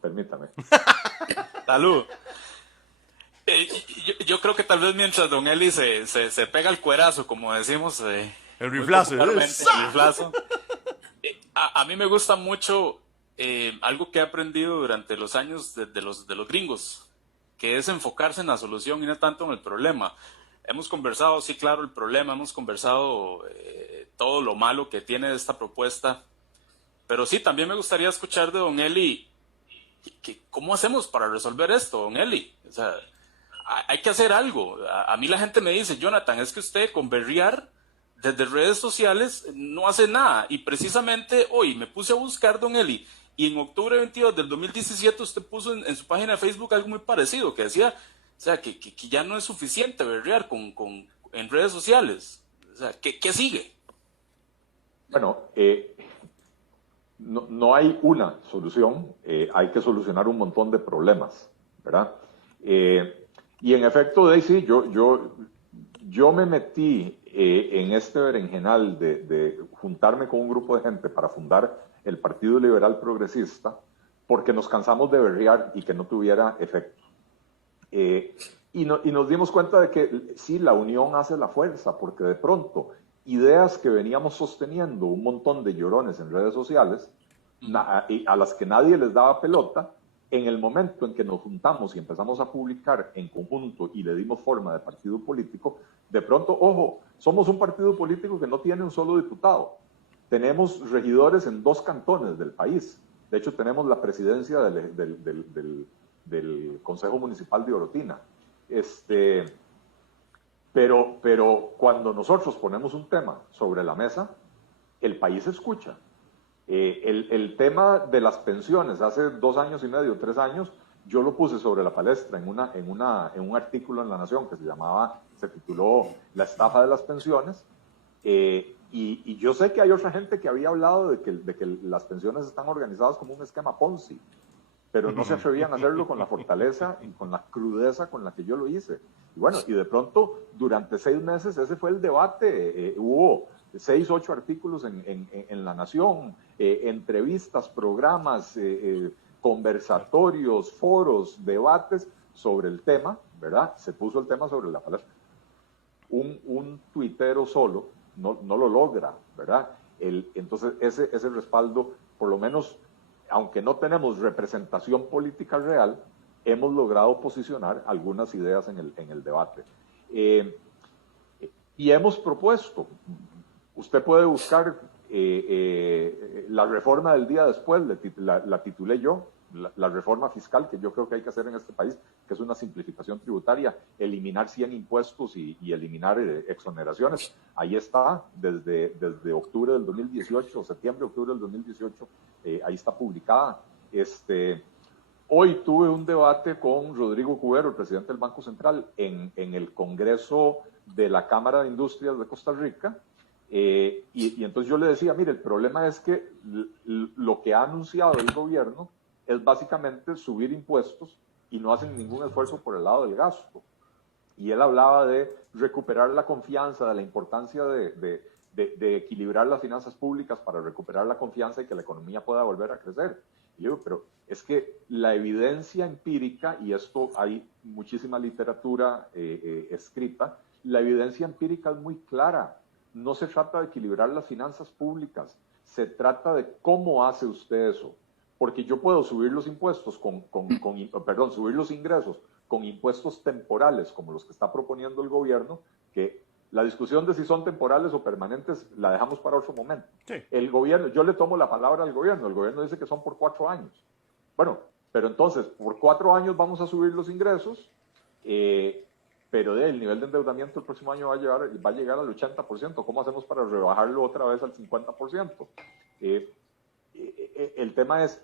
Permítame. Salud. Yo creo que tal vez mientras don Eli se pega el cuerazo, como decimos, el riflazo. El riflazo. A mí me gusta mucho algo que he aprendido durante los años de los gringos, que es enfocarse en la solución y no tanto en el problema. Hemos conversado, sí, claro, el problema, hemos conversado todo lo malo que tiene esta propuesta, pero sí, también me gustaría escuchar de don Eli, ¿cómo hacemos para resolver esto, don Eli? O sea, hay que hacer algo. A mí la gente me dice, Jonathan, es que usted con berrear desde redes sociales no hace nada. Y precisamente hoy me puse a buscar, don Eli, y en octubre 22 del 2017 usted puso en su página de Facebook algo muy parecido, que decía, o sea, que ya no es suficiente berrear en redes sociales. O sea, ¿qué sigue? Bueno, no hay una solución, hay que solucionar un montón de problemas, ¿verdad? Y en efecto, Daisy, yo me metí en este berenjenal de juntarme con un grupo de gente para fundar el Partido Liberal Progresista porque nos cansamos de berrear y que no tuviera efecto. Y nos dimos cuenta de que sí, la unión hace la fuerza, porque de pronto ideas que veníamos sosteniendo un montón de llorones en redes sociales, a las que nadie les daba pelota, en el momento en que nos juntamos y empezamos a publicar en conjunto y le dimos forma de partido político, de pronto, ojo, somos un partido político que no tiene un solo diputado. Tenemos regidores en 2 cantones del país. De hecho, tenemos la presidencia del Consejo Municipal de Orotina. Pero cuando nosotros ponemos un tema sobre la mesa, el país escucha. El tema de las pensiones, hace 2 años y medio, 3 años, yo lo puse sobre la palestra en un artículo en La Nación que se tituló La estafa de las pensiones, y yo sé que hay otra gente que había hablado de que las pensiones están organizadas como un esquema Ponzi, pero no se atrevían a hacerlo con la fortaleza y con la crudeza con la que yo lo hice. Y bueno, y de pronto, durante 6 meses, ese fue el debate. Hubo 6, 8 artículos en La Nación, entrevistas, programas, conversatorios, foros, debates sobre el tema, ¿verdad? Se puso el tema sobre la palestra. Un tuitero solo no lo logra, ¿verdad? Entonces, ese respaldo, por lo menos, aunque no tenemos representación política real, hemos logrado posicionar algunas ideas en el debate. Y hemos propuesto, usted puede buscar la reforma del día después, la titulé yo, la reforma fiscal que yo creo que hay que hacer en este país, que es una simplificación tributaria, eliminar 100 impuestos y eliminar exoneraciones. Ahí está, desde octubre del 2018, septiembre, octubre del 2018, ahí está publicada. Hoy tuve un debate con Rodrigo Cubero, el presidente del Banco Central, en el Congreso de la Cámara de Industrias de Costa Rica, y entonces yo le decía, mire, el problema es que lo que ha anunciado el gobierno es básicamente subir impuestos y no hacen ningún esfuerzo por el lado del gasto. Y él hablaba de recuperar la confianza, de la importancia de equilibrar las finanzas públicas para recuperar la confianza y que la economía pueda volver a crecer. Y yo digo, pero es que la evidencia empírica, y esto hay muchísima literatura escrita, la evidencia empírica es muy clara. No se trata de equilibrar las finanzas públicas, se trata de cómo hace usted eso. Porque yo puedo subir los impuestos subir los ingresos con impuestos temporales, como los que está proponiendo el gobierno, que la discusión de si son temporales o permanentes la dejamos para otro momento. Sí. El gobierno, yo le tomo la palabra al gobierno, el gobierno dice que son por 4 años. Bueno, pero entonces, por 4 años vamos a subir los ingresos, pero el nivel de endeudamiento el próximo año va a llegar al 80%. ¿Cómo hacemos para rebajarlo otra vez al 50%? El tema es,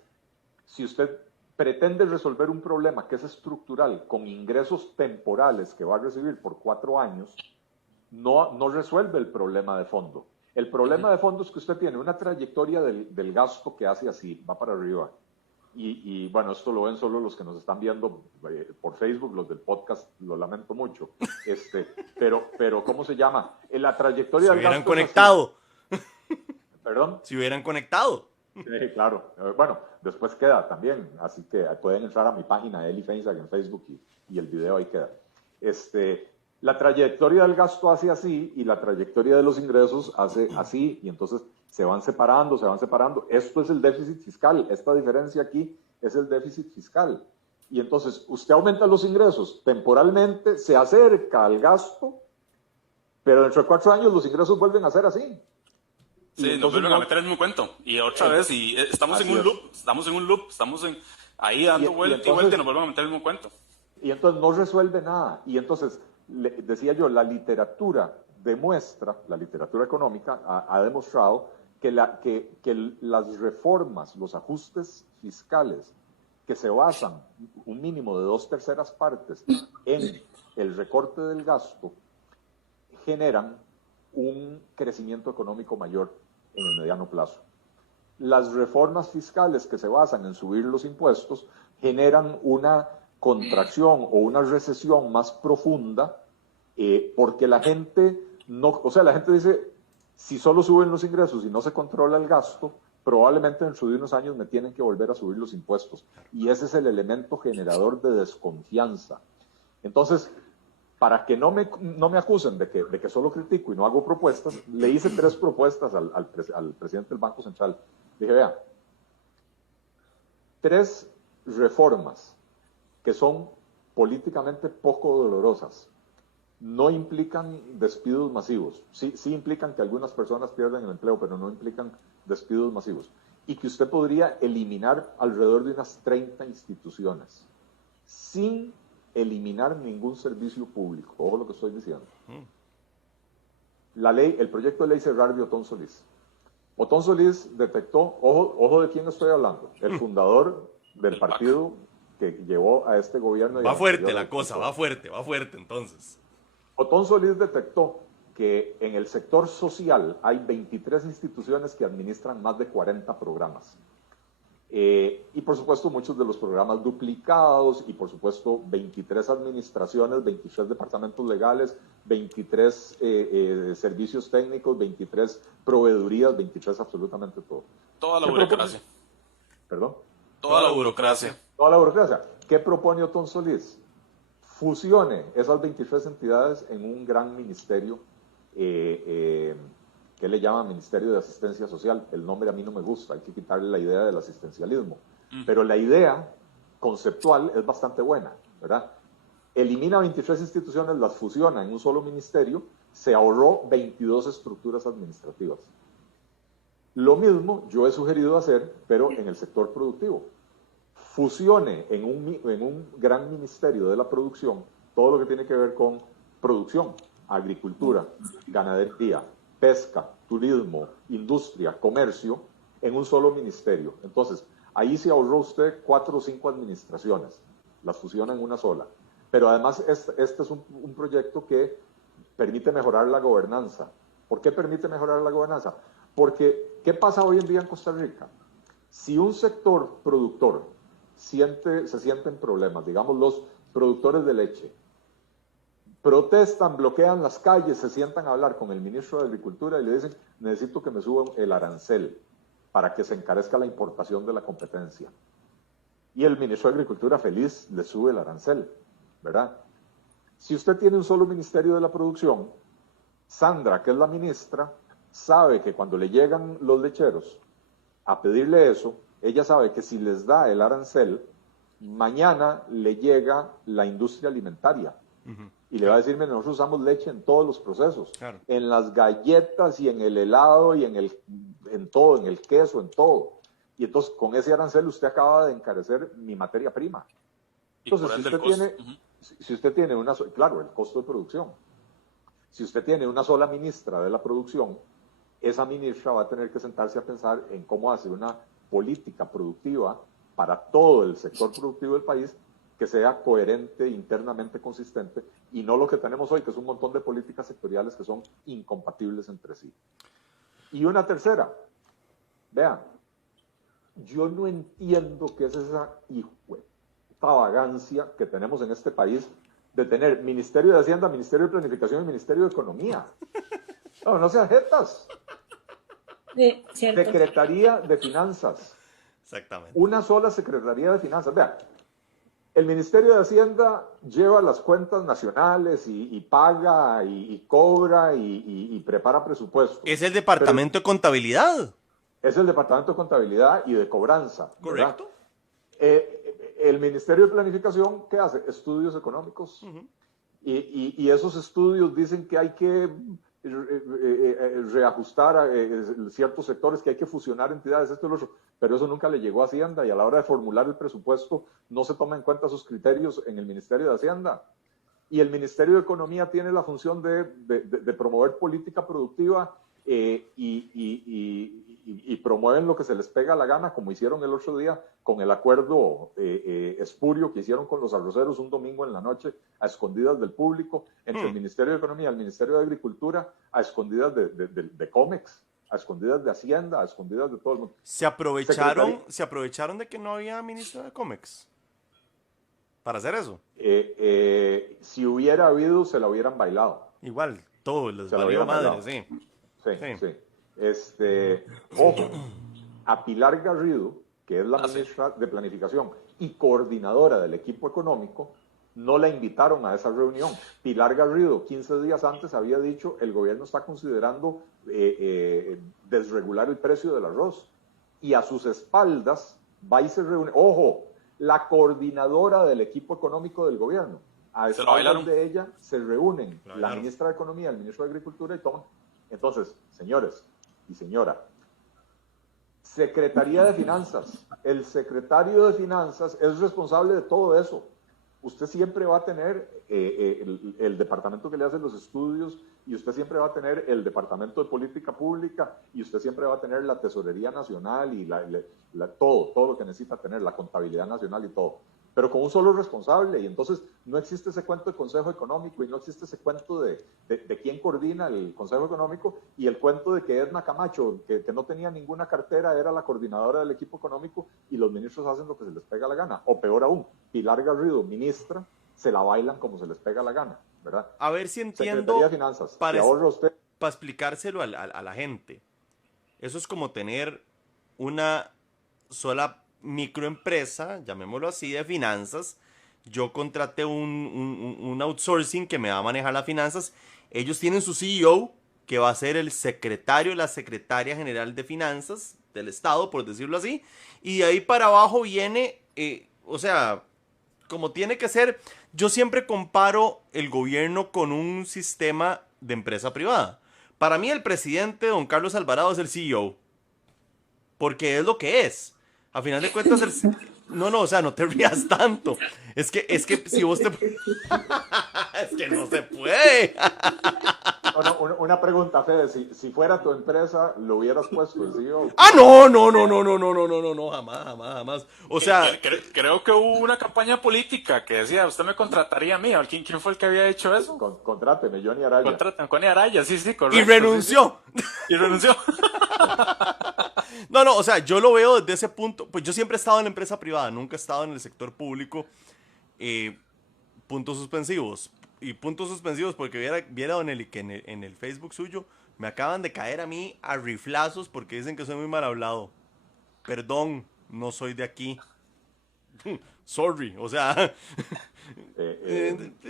si usted pretende resolver un problema que es estructural con ingresos temporales que va a recibir por 4 años, no resuelve el problema de fondo. El problema de fondo es que usted tiene una trayectoria del gasto que hace así, va para arriba. Y bueno, esto lo ven solo los que nos están viendo por Facebook, los del podcast, lo lamento mucho. Pero ¿cómo se llama? En la trayectoria del gasto... Si hubieran conectado. ¿Perdón? Si hubieran conectado. Sí, claro. Bueno, después queda también, así que pueden entrar a mi página, Eli Feinsack, en Facebook, y el video ahí queda. La trayectoria del gasto hace así, y la trayectoria de los ingresos hace así, y entonces se van separando. Esto es el déficit fiscal, esta diferencia aquí es el déficit fiscal. Y entonces usted aumenta los ingresos temporalmente, se acerca al gasto, pero dentro de 4 años los ingresos vuelven a ser así. Sí, nos vuelven a meter el mismo cuento. Y otra vez, y estamos en un loop, estamos ahí dando vuelta y vuelta y nos vuelven a meter el mismo cuento. Y entonces no resuelve nada. Y entonces, decía yo, la literatura económica ha demostrado que las reformas, los ajustes fiscales que se basan un mínimo de 2/3 partes en el recorte del gasto, generan un crecimiento económico mayor en el mediano plazo. Las reformas fiscales que se basan en subir los impuestos generan una contracción o una recesión más profunda, porque la gente dice, si solo suben los ingresos y no se controla el gasto, probablemente dentro de unos años me tienen que volver a subir los impuestos. Y ese es el elemento generador de desconfianza. Entonces, para que no me acusen de que solo critico y no hago propuestas, le hice 3 propuestas al presidente del Banco Central. Dije, vea, 3 reformas que son políticamente poco dolorosas, no implican despidos masivos. Sí implican que algunas personas pierdan el empleo, pero no implican despidos masivos. Y que usted podría eliminar alrededor de unas 30 instituciones, sin eliminar ningún servicio público. Ojo lo que estoy diciendo. El proyecto de ley cerrar de Otón Solís. Otón Solís detectó, ojo de quién estoy hablando, el fundador del partido que llevó a este gobierno. Va fuerte la cosa, va fuerte entonces. Otón Solís detectó que en el sector social hay 23 instituciones que administran más de 40 programas. Y por supuesto muchos de los programas duplicados, y por supuesto 23 administraciones, 23 departamentos legales, 23 servicios técnicos, 23 proveedurías, 23 absolutamente todo. Toda la burocracia. ¿Perdón? Toda la burocracia. Toda la burocracia. ¿Qué propone Otón Solís? Fusione esas 23 entidades en un gran ministerio que le llama Ministerio de Asistencia Social. El nombre a mí no me gusta, hay que quitarle la idea del asistencialismo. Pero la idea conceptual es bastante buena, ¿verdad? Elimina 23 instituciones, las fusiona en un solo ministerio, se ahorró 22 estructuras administrativas. Lo mismo yo he sugerido hacer, pero en el sector productivo. Fusione en un gran ministerio de la producción todo lo que tiene que ver con producción, agricultura, ganadería, pesca, turismo, industria, comercio, en un solo ministerio. Entonces, ahí se ahorró usted 4 o 5 administraciones, las fusiona en una sola. Pero además este es un proyecto que permite mejorar la gobernanza. ¿Por qué permite mejorar la gobernanza? Porque, ¿qué pasa hoy en día en Costa Rica? Si un sector productor se siente en problemas, digamos los productores de leche, protestan, bloquean las calles, se sientan a hablar con el ministro de Agricultura y le dicen, necesito que me suban el arancel para que se encarezca la importación de la competencia. Y el ministro de Agricultura feliz le sube el arancel, ¿verdad? Si usted tiene un solo ministerio de la producción, Sandra, que es la ministra, sabe que cuando le llegan los lecheros a pedirle eso, ella sabe que si les da el arancel, mañana le llega la industria alimentaria. Y le va a decir, mira, nosotros usamos leche en todos los procesos, Claro. en las galletas y en el helado y en todo, en el queso, en todo. Y entonces con ese arancel usted acaba de encarecer mi materia prima. Entonces, si usted tiene una, claro, el costo de producción. Si usted tiene una sola ministra de la producción, esa ministra va a tener que sentarse a pensar en cómo hacer una política productiva para todo el sector productivo del país que sea coherente, internamente consistente, y no lo que tenemos hoy, que es un montón de políticas sectoriales que son incompatibles entre sí. Y una tercera, vean, yo no entiendo qué es esa vagancia que tenemos en este país de tener Ministerio de Hacienda, Ministerio de Planificación y Ministerio de Economía. No sean jetas. Cierto. Secretaría de Finanzas. Exactamente. Una sola Secretaría de Finanzas. Vean, el Ministerio de Hacienda lleva las cuentas nacionales y paga y cobra y prepara presupuestos. Es el departamento de contabilidad. Es el departamento de contabilidad y de cobranza. Correcto. El Ministerio de Planificación, ¿qué hace? Estudios económicos. Y esos estudios dicen que hay que reajustar ciertos sectores, que hay que fusionar entidades, esto y lo otro, pero eso nunca le llegó a Hacienda, y a la hora de formular el presupuesto no se toma en cuenta esos criterios en el Ministerio de Hacienda. Y el Ministerio de Economía tiene la función de promover política productiva y promueven lo que se les pega la gana, como hicieron el otro día con el acuerdo espurio que hicieron con los arroceros un domingo en la noche, a escondidas del público, entre el Ministerio de Economía y el Ministerio de Agricultura, a escondidas de Comex, a escondidas de Hacienda, a escondidas de todo el mundo. Se aprovecharon de que no había ministro de Comex para hacer eso. Si hubiera habido, se la hubieran bailado. Igual, todo les Se la valió hubieran madre, bailado. sí. Sí. Ojo, a Pilar Garrido, que es la ministra de Planificación y coordinadora del equipo económico, no la invitaron a esa reunión. Pilar Garrido, 15 días antes, había dicho, el gobierno está considerando desregular el precio del arroz. Y a sus espaldas va y se reúne. Ojo, la coordinadora del equipo económico del gobierno. A espaldas de ella se reúnen la ministra de Economía, el ministro de Agricultura y toman. Entonces, señores y señora, Secretaría de Finanzas. El secretario de Finanzas es responsable de todo eso. Usted siempre va a tener el departamento que le hace los estudios, y usted siempre va a tener el departamento de política pública, y usted siempre va a tener la tesorería nacional y todo lo que necesita tener, la contabilidad nacional y todo. Pero con un solo responsable, y entonces no existe ese cuento de Consejo Económico, y no existe ese cuento de quién coordina el Consejo Económico, y el cuento de que Edna Camacho, que no tenía ninguna cartera, era la coordinadora del equipo económico, y los ministros hacen lo que se les pega la gana. O peor aún, Pilar Garrido, ministra, se la bailan como se les pega la gana, ¿verdad? A ver si entiendo, Secretaría de Finanzas, para usted. explicárselo a la gente. Eso es como tener una sola microempresa, llamémoslo así, de finanzas. Yo contraté un outsourcing que me va a manejar las finanzas. Ellos tienen su CEO, que va a ser el secretario, la secretaria general de finanzas del Estado, por decirlo así. Y de ahí para abajo viene, o sea, como tiene que ser. Yo siempre comparo el gobierno con un sistema de empresa privada. Para mí el presidente, don Carlos Alvarado, es el CEO. Porque es lo que es. A final de cuentas, no, o sea, no te rías tanto. Es que si vos te... es que no se puede. Una pregunta, Fede. Si fuera tu empresa, ¿lo hubieras puesto el CEO? Ah, no, jamás. O sea... Creo que hubo una campaña política que decía, usted me contrataría a mí. ¿Quién fue el que había hecho eso? Contráteme, Johnny Araya. Connie Araya, sí, correcto. Y renunció. Sí. Y renunció. No, o sea, yo lo veo desde ese punto. Pues yo siempre he estado en la empresa privada, nunca he estado en el sector público. Puntos suspensivos. y puntos suspensivos, porque viera Don Eli que en el Facebook suyo me acaban de caer a mí a riflazos porque dicen que soy muy mal hablado. Perdón, no soy de aquí. Sorry, o sea,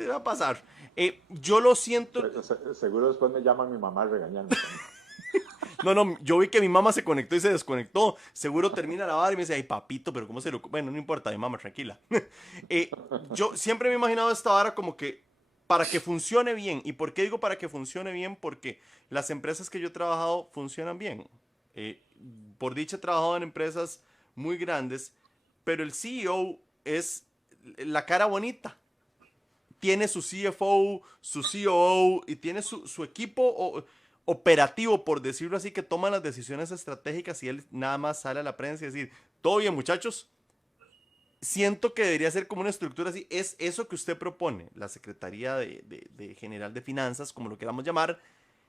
va a pasar. Yo lo siento. Seguro después me llama mi mamá regañando. No, yo vi que mi mamá se conectó y se desconectó. Seguro termina la vara y me dice, ay, papito, pero ¿cómo se lo...? Bueno, no importa, mi mamá, tranquila. Yo siempre me he imaginado esta vara como que para que funcione bien. ¿Y por qué digo para que funcione bien? Porque las empresas que yo he trabajado funcionan bien. Por dicha he trabajado en empresas muy grandes, pero el CEO es la cara bonita. Tiene su CFO, su COO y tiene su equipo operativo, por decirlo así, que toma las decisiones estratégicas y él nada más sale a la prensa y decir, todo bien muchachos. Siento que debería ser como una estructura así. Es eso que usted propone, la Secretaría de General de Finanzas, como lo queramos llamar.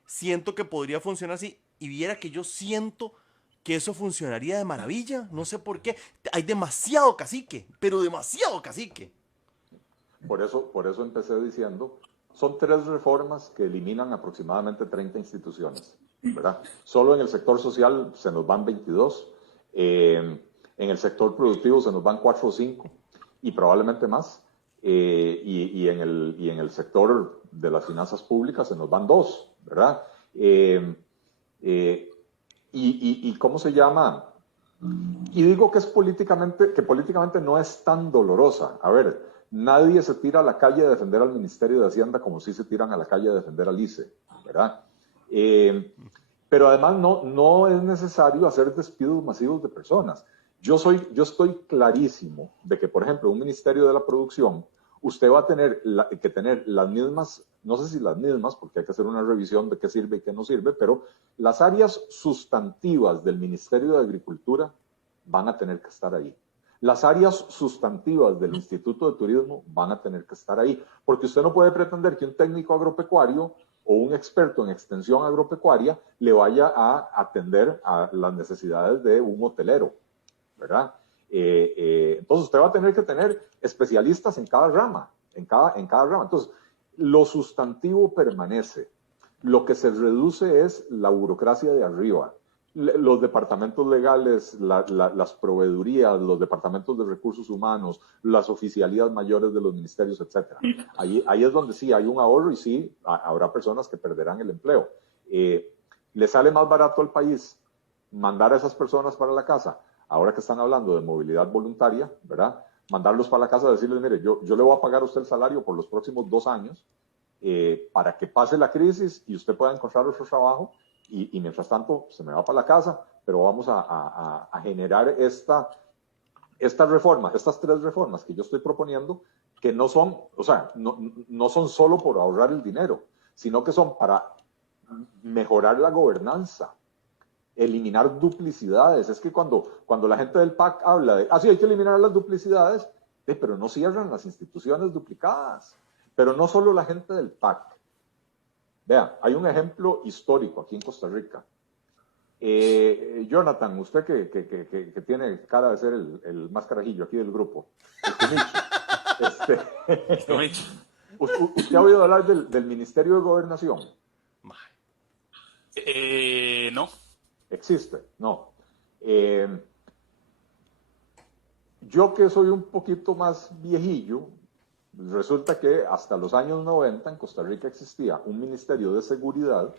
Siento que podría funcionar así. Y viera que yo siento que eso funcionaría de maravilla. No sé por qué. Hay demasiado cacique, pero demasiado cacique. Por eso empecé diciendo, son 3 reformas que eliminan aproximadamente 30 instituciones, ¿verdad? Solo en el sector social se nos van 22, en el sector productivo se nos van 4 o 5 y probablemente más, y en el sector de las finanzas públicas se nos van 2, ¿verdad? Y ¿cómo se llama? Y digo que políticamente no es tan dolorosa. A ver, nadie se tira a la calle a defender al Ministerio de Hacienda como si se tiran a la calle a defender al ICE, ¿verdad? Pero además no es necesario hacer despidos masivos de personas. Yo estoy clarísimo de que, por ejemplo, un Ministerio de la Producción, usted va a tener que tener las mismas, no sé si las mismas, porque hay que hacer una revisión de qué sirve y qué no sirve, pero las áreas sustantivas del Ministerio de Agricultura van a tener que estar ahí. Las áreas sustantivas del Instituto de Turismo van a tener que estar ahí, porque usted no puede pretender que un técnico agropecuario o un experto en extensión agropecuaria le vaya a atender a las necesidades de un hotelero, ¿verdad? Entonces usted va a tener que tener especialistas en cada rama, en cada rama. Entonces, lo sustantivo permanece. Lo que se reduce es la burocracia de arriba. Los departamentos legales, las proveedurías, los departamentos de recursos humanos, las oficialías mayores de los ministerios, etc. Ahí es donde sí hay un ahorro y sí habrá personas que perderán el empleo. ¿Le sale más barato al país mandar a esas personas para la casa? Ahora que están hablando de movilidad voluntaria, ¿verdad? Mandarlos para la casa y decirles, mire, yo le voy a pagar a usted el salario por los próximos 2 años para que pase la crisis y usted pueda encontrar otro trabajo y mientras tanto se me va para la casa, pero vamos a generar estas 3 reformas que yo estoy proponiendo, que no son, o sea, no son solo por ahorrar el dinero, sino que son para mejorar la gobernanza, eliminar duplicidades. Es que cuando la gente del PAC habla de, sí, hay que eliminar las duplicidades, pero no cierran las instituciones duplicadas. Pero no solo la gente del PAC. Vean, hay un ejemplo histórico aquí en Costa Rica. Jonathan, usted que tiene cara de ser el más carajillo aquí del grupo, ¿usted ha oído hablar del Ministerio de Gobernación? No. ¿Existe? No. Yo que soy un poquito más viejillo, resulta que hasta los años 90 en Costa Rica existía un Ministerio de Seguridad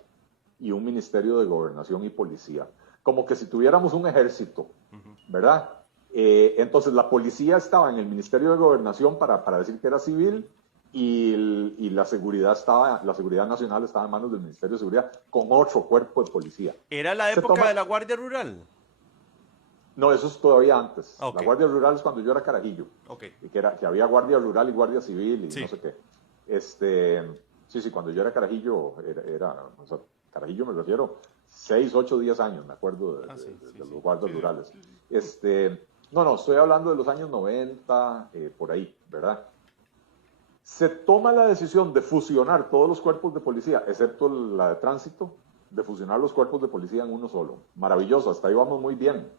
y un Ministerio de Gobernación y Policía. Como que si tuviéramos un ejército, ¿verdad? Entonces la policía estaba en el Ministerio de Gobernación para decir que era civil y la seguridad nacional estaba en manos del Ministerio de Seguridad con otro cuerpo de policía. ¿Era la época de la Guardia Rural? No, eso es todavía antes. Okay. La Guardia Rural es cuando yo era carajillo. Okay. Y que había Guardia Rural y Guardia Civil y sí. No sé qué. Sí, cuando yo era carajillo, o sea, carajillo me refiero 6, 8, 10 años, me acuerdo de los guardias rurales. No, estoy hablando de los años 90, por ahí, ¿verdad? Se toma la decisión de fusionar todos los cuerpos de policía, excepto la de tránsito, de fusionar los cuerpos de policía en uno solo. Maravilloso, hasta ahí vamos muy bien.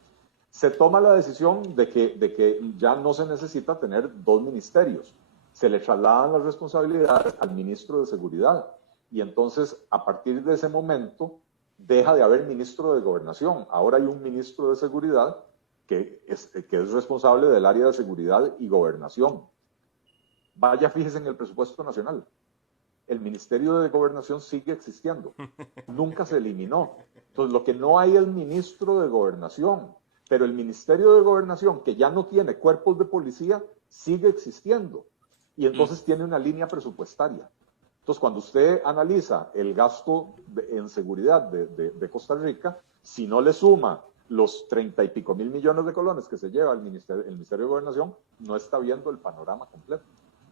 Se toma la decisión de que ya no se necesita tener 2 ministerios, se le trasladan las responsabilidades al ministro de Seguridad. Y entonces, a partir de ese momento, deja de haber ministro de Gobernación. Ahora hay un ministro de Seguridad que es responsable del área de Seguridad y Gobernación. Vaya, fíjese en el presupuesto nacional. El Ministerio de Gobernación sigue existiendo. Nunca se eliminó. Entonces, lo que no hay es ministro de Gobernación. Pero el Ministerio de Gobernación, que ya no tiene cuerpos de policía, sigue existiendo. Y entonces tiene una línea presupuestaria. Entonces, cuando usted analiza el gasto en seguridad de Costa Rica, si no le suma los 30 y pico mil millones de colones que se lleva el Ministerio de Gobernación, no está viendo el panorama completo.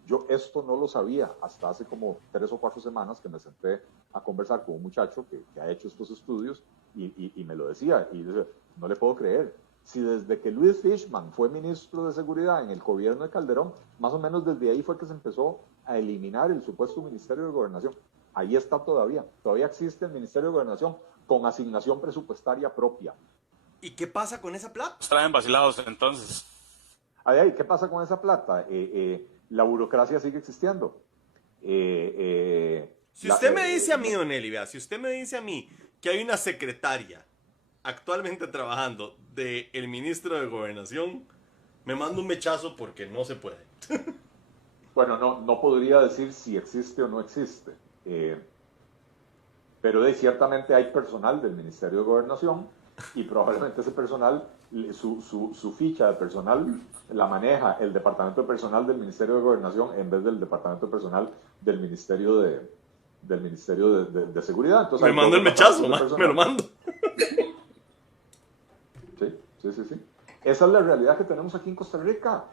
Yo esto no lo sabía hasta hace como 3 o 4 semanas que me senté a conversar con un muchacho que ha hecho estos estudios y me lo decía. Y dice, no le puedo creer. Si desde que Luis Fishman fue ministro de Seguridad en el gobierno de Calderón, más o menos desde ahí fue que se empezó a eliminar el supuesto Ministerio de Gobernación. Ahí está todavía. Todavía existe el Ministerio de Gobernación con asignación presupuestaria propia. ¿Y qué pasa con esa plata? Traen vacilados entonces. Ay, ¿qué pasa con esa plata? La burocracia sigue existiendo. Si usted me dice a mí, don Eli, vea, si usted me dice a mí que hay una secretaria actualmente trabajando del ministro de Gobernación, me manda un mechazo porque no se puede. Bueno, no podría decir si existe o no existe, pero ciertamente hay personal del Ministerio de Gobernación y probablemente ese personal, su ficha de personal la maneja el Departamento de Personal del Ministerio de Gobernación en vez del Departamento de Personal del Ministerio de Seguridad. Entonces, me mando el mechazo, me lo mando. Sí. Esa es la realidad que tenemos aquí en Costa Rica.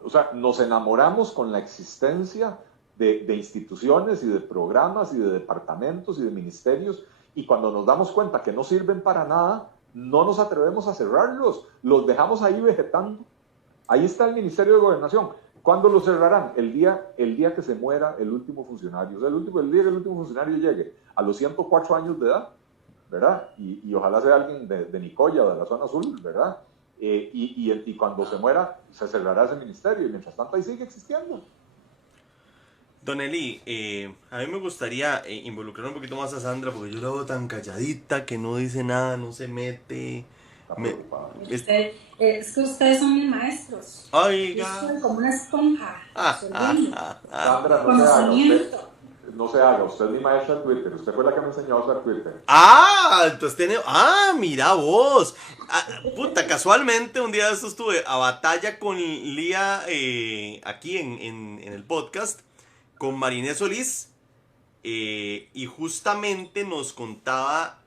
O sea, nos enamoramos con la existencia de instituciones y de programas y de departamentos y de ministerios, y cuando nos damos cuenta que no sirven para nada, no nos atrevemos a cerrarlos, los dejamos ahí vegetando. Ahí está el Ministerio de Gobernación. ¿Cuándo lo cerrarán? El día que se muera el último funcionario. O sea, el día que el último funcionario llegue a los 104 años de edad, ¿verdad? Y ojalá sea alguien de Nicoya, de la zona azul, ¿verdad? Y cuando se muera, se cerrará ese ministerio, y mientras tanto ahí sigue existiendo. Don Eli, a mí me gustaría involucrar un poquito más a Sandra, porque yo la veo tan calladita, que no dice nada, no se mete. Es que ustedes son mis maestros. Oiga. Yo soy como una esponja. Sandra, no se haga, usted es mi maestra en Twitter, usted fue la que me enseñó a usar Twitter. Entonces tiene... mira vos. Puta, casualmente un día de estos estuve a batalla con Lía aquí en el podcast, con Mariné Solís, y justamente nos contaba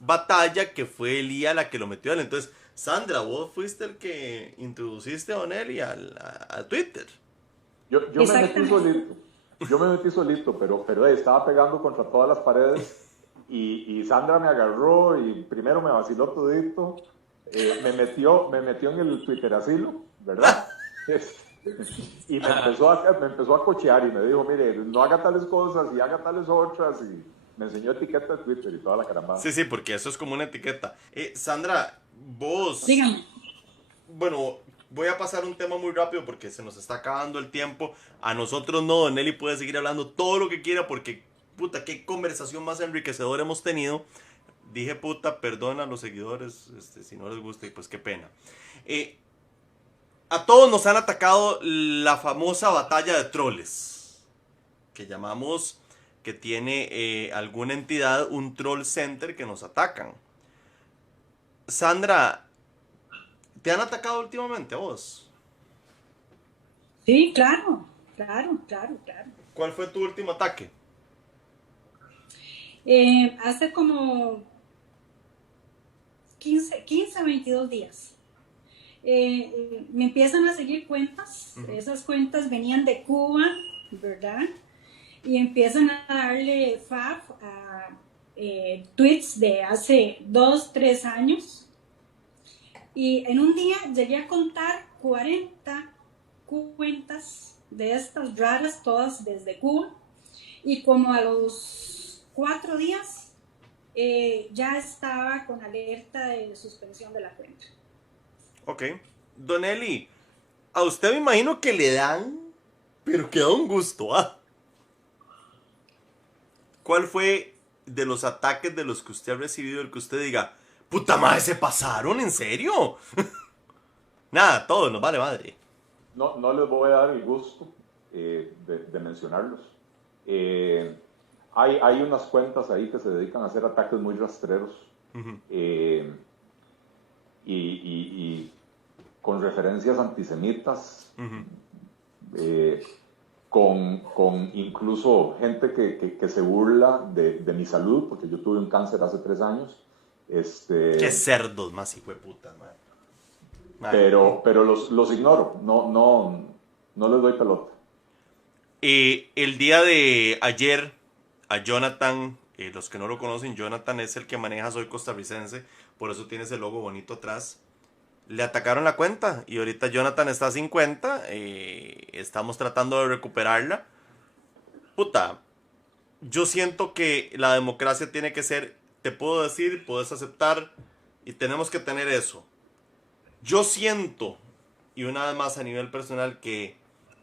Batalla que fue Lía la que lo metió a él. Entonces, Sandra, vos fuiste el que introduciste a Don Eli a Twitter. Yo me metí solito, pero estaba pegando contra todas las paredes y Sandra me agarró y primero me vaciló todito, me metió en el Twitter asilo, ¿verdad? Y me empezó a cochear y me dijo, mire, no haga tales cosas y haga tales otras, y me enseñó etiqueta de Twitter y toda la caramba. Sí, porque eso es como una etiqueta. Sandra, vos... Dígame. Bueno, voy a pasar un tema muy rápido porque se nos está acabando el tiempo. A nosotros no, Don Eli puede seguir hablando todo lo que quiera porque, puta, qué conversación más enriquecedora hemos tenido. Dije puta, perdona a los seguidores si no les gusta, y pues qué pena. A todos nos han atacado la famosa batalla de troles, que llamamos, que tiene alguna entidad, un troll center que nos atacan. Sandra, ¿te han atacado últimamente a vos? Sí, claro. ¿Cuál fue tu último ataque? Hace como 15 a 22 días. Me empiezan a seguir cuentas. Esas cuentas venían de Cuba, ¿verdad? Y empiezan a darle fab a tweets de hace 2, 3 años. Y en un día llegué a contar 40 cuentas de estas raras, todas desde Cuba. Y como a los 4 días ya estaba con alerta de suspensión de la cuenta. Ok. Don Eli, a usted me imagino que le dan, pero que da un gusto, ¿ah? ¿Cuál fue de los ataques de los que usted ha recibido el que usted diga, puta madre, se pasaron, ¿en serio? Nada, todo nos vale madre. No les voy a dar el gusto de mencionarlos. Hay unas cuentas ahí que se dedican a hacer ataques muy rastreros. Uh-huh. Y con referencias antisemitas, uh-huh. Con incluso gente que se burla de mi salud, porque yo tuve un cáncer hace 3 años. Qué cerdos más, hijo de puta, man. Pero los ignoro, no les doy pelota. El día de ayer, a Jonathan, los que no lo conocen, Jonathan es el que maneja Soy Costarricense, por eso tiene ese logo bonito atrás. Le atacaron la cuenta y ahorita Jonathan está sin cuenta, estamos tratando de recuperarla. Puta, yo siento que la democracia tiene que ser, te puedo decir, puedes aceptar y tenemos que tener eso. Yo siento, y una vez más a nivel personal, que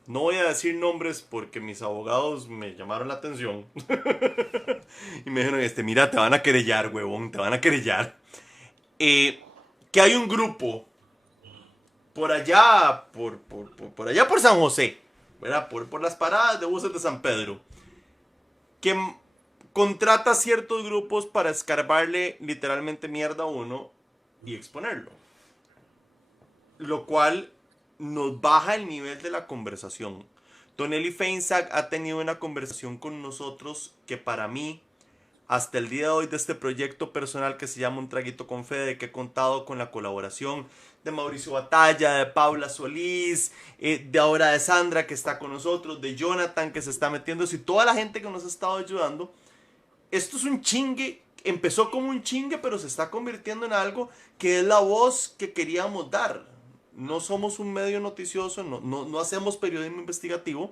no voy a decir nombres porque mis abogados me llamaron la atención y me dijeron, mira, te van a querellar, huevón, te van a querellar. Que hay un grupo por allá, por allá por San José, ¿verdad? Por las paradas de buses de San Pedro, que contrata ciertos grupos para escarbarle literalmente mierda a uno y exponerlo. Lo cual nos baja el nivel de la conversación. Tonelli Feinsack ha tenido una conversación con nosotros que para mí, hasta el día de hoy de este proyecto personal que se llama Un Traguito con Fede, que he contado con la colaboración de Mauricio Batalla, de Paula Solís, de ahora de Sandra que está con nosotros, de Jonathan que se está metiendo, y toda la gente que nos ha estado ayudando. Esto es un chingue, empezó como un chingue, pero se está convirtiendo en algo que es la voz que queríamos dar. No somos un medio noticioso, no hacemos periodismo investigativo,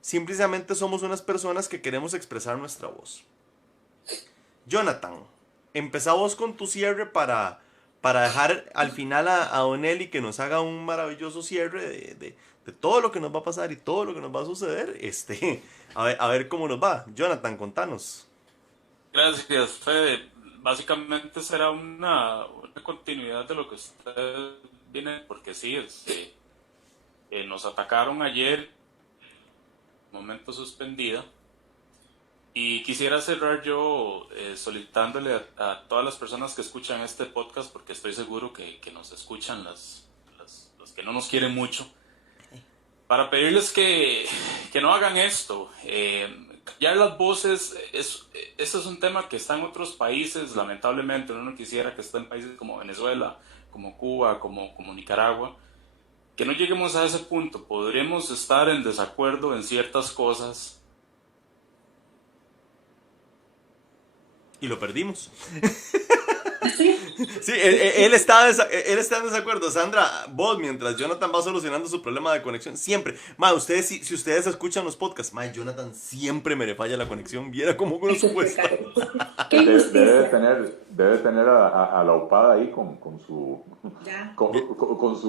simplemente somos unas personas que queremos expresar nuestra voz. Jonathan, empezá vos con tu cierre para dejar al final a Donelli que nos haga un maravilloso cierre de todo lo que nos va a pasar y todo lo que nos va a suceder. A ver cómo nos va. Jonathan, contanos. Gracias, Fede. Básicamente será una continuidad de lo que ustedes vienen, porque sí, nos atacaron ayer, momento suspendida, y quisiera cerrar yo solicitándole a todas las personas que escuchan este podcast, porque estoy seguro que nos escuchan los que no nos quieren mucho, para pedirles que no hagan esto. Ya las voces, este es un tema que está en otros países, lamentablemente. Uno quisiera que esté en países como Venezuela, como Cuba, como Nicaragua. Que no lleguemos a ese punto. Podríamos estar en desacuerdo en ciertas cosas. Y lo perdimos. Sí, él está en desacuerdo. Sandra, vos, mientras Jonathan va solucionando su problema de conexión, siempre, ustedes, si ustedes escuchan los podcasts, Jonathan siempre me le falla la conexión, viera cómo nos cuesta. Debe tener a la Upada ahí con su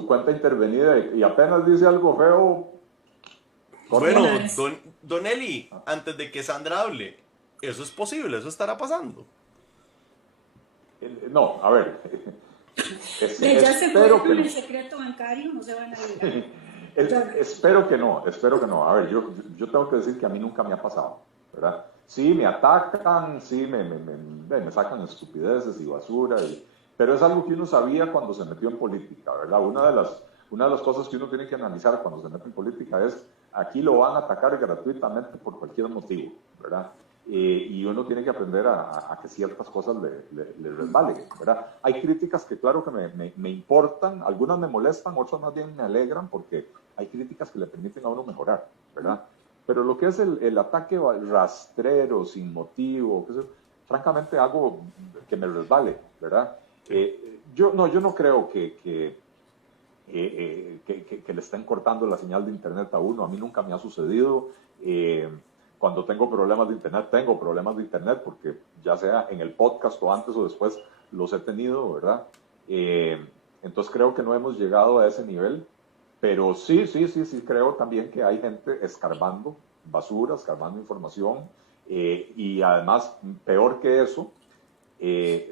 cuenta intervenida y apenas dice algo feo. Bueno, don Eli, antes de que Sandra hable, eso es posible, eso estará pasando. No, a ver. Ya se fue con el secreto bancario, no se van a ligar. Espero que no. A ver, yo tengo que decir que a mí nunca me ha pasado, ¿verdad? Sí, me atacan, sí, me sacan estupideces y basura, pero es algo que uno sabía cuando se metió en política, ¿verdad? Una de las cosas que uno tiene que analizar cuando se mete en política es, aquí lo van a atacar gratuitamente por cualquier motivo, ¿verdad? Y uno tiene que aprender a que ciertas cosas le resbalen, ¿verdad? Hay críticas que claro que me importan, algunas me molestan, otras más bien me alegran porque hay críticas que le permiten a uno mejorar, ¿verdad? Pero lo que es el ataque rastrero, sin motivo, francamente algo que me resbale, ¿verdad? Yo no creo que le estén cortando la señal de internet a uno, a mí nunca me ha sucedido. Cuando tengo problemas de internet porque ya sea en el podcast o antes o después los he tenido, ¿verdad? Entonces creo que no hemos llegado a ese nivel. Pero sí creo también que hay gente escarbando basura, escarbando información, y además, peor que eso,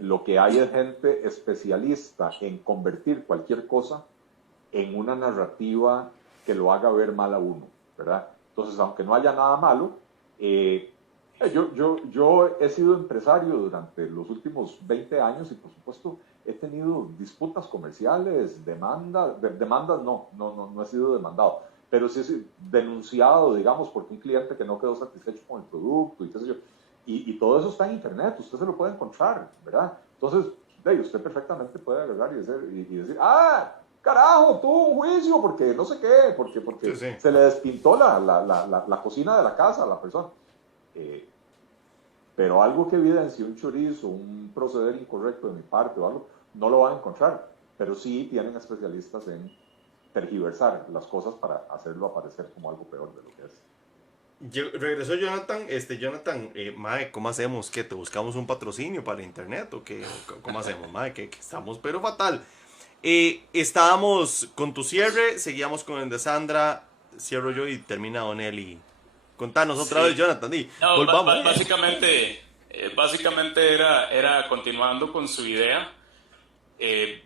lo que hay es gente especialista en convertir cualquier cosa en una narrativa que lo haga ver mal a uno, ¿verdad? Entonces, aunque no haya nada malo, yo he sido empresario durante los últimos 20 años y por supuesto he tenido disputas comerciales, demandas no he sido demandado, pero sí he denunciado, digamos, porque un cliente que no quedó satisfecho con el producto y qué sé yo, y todo eso está en internet, usted se lo puede encontrar, ¿verdad? Entonces, usted perfectamente puede agarrar y decir, carajo, tuvo un juicio porque no sé qué, porque Sí. se le despintó la cocina de la casa a la persona. Pero algo que evidencie un chorizo, un proceder incorrecto de mi parte o algo, no lo van a encontrar. Pero sí tienen especialistas en tergiversar las cosas para hacerlo aparecer como algo peor de lo que es. Regresó Jonathan. Jonathan, mae, ¿cómo hacemos? ¿Qué? ¿Te buscamos un patrocinio para internet o qué? ¿Cómo hacemos, mae? Que estamos pero fatal. Estábamos con tu cierre, seguíamos con el de Sandra, cierro yo y termina Donelli. Contanos otra vez, Jonathan. No, volvamos. Básicamente era continuando con su idea.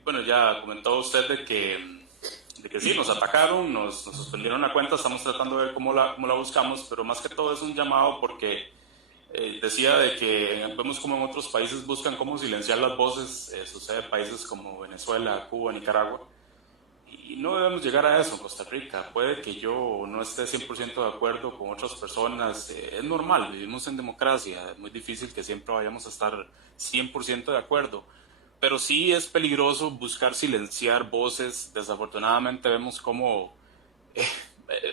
Bueno, ya comentó usted de que sí, nos atacaron, nos suspendieron la cuenta, estamos tratando de ver cómo la buscamos, pero más que todo es un llamado porque decía de que vemos como en otros países buscan cómo silenciar las voces, sucede en países como Venezuela, Cuba, Nicaragua, y no debemos llegar a eso en Costa Rica. Puede que yo no esté 100% de acuerdo con otras personas, es normal, vivimos en democracia, es muy difícil que siempre vayamos a estar 100% de acuerdo, pero sí es peligroso buscar silenciar voces. Desafortunadamente vemos cómo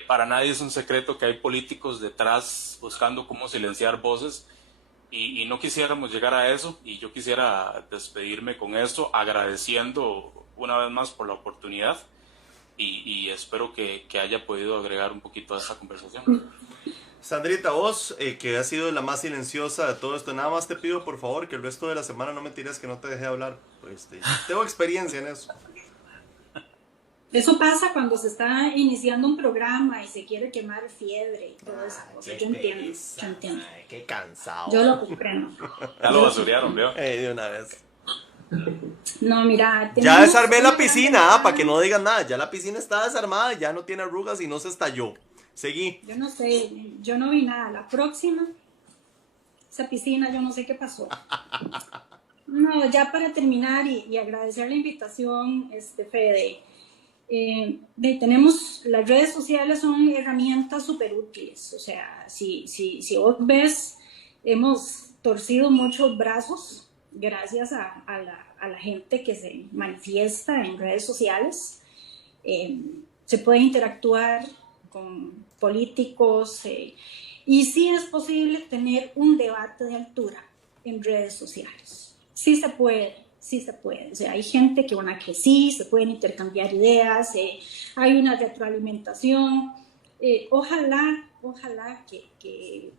para nadie es un secreto que hay políticos detrás buscando cómo silenciar voces y no quisiéramos llegar a eso, y yo quisiera despedirme con esto agradeciendo una vez más por la oportunidad y espero que haya podido agregar un poquito a esta conversación. Sandrita, vos, que has sido la más silenciosa de todo esto, nada más te pido por favor que el resto de la semana no me tires que no te deje hablar. Tengo experiencia en eso. Eso pasa cuando se está iniciando un programa y se quiere quemar fiebre y todo eso. Yo entiendo. Ay, qué cansado. Yo lo comprendo. Ya lo basurearon, ¿veo? De una vez. No, mira. Ya desarmé la piscina, para que no digan nada. Ya la piscina está desarmada, ya no tiene arrugas y no se estalló. Seguí. Yo no sé, yo no vi nada. La próxima, esa piscina, yo no sé qué pasó. No, ya para terminar y agradecer la invitación, Fede. Tenemos, las redes sociales son herramientas súper útiles. O sea, si vos ves, hemos torcido muchos brazos gracias a la gente que se manifiesta en redes sociales. Se puede interactuar con políticos y sí es posible tener un debate de altura en redes sociales. Sí se puede. O sea, hay gente con la que sí se pueden intercambiar ideas, hay una retroalimentación. Ojalá que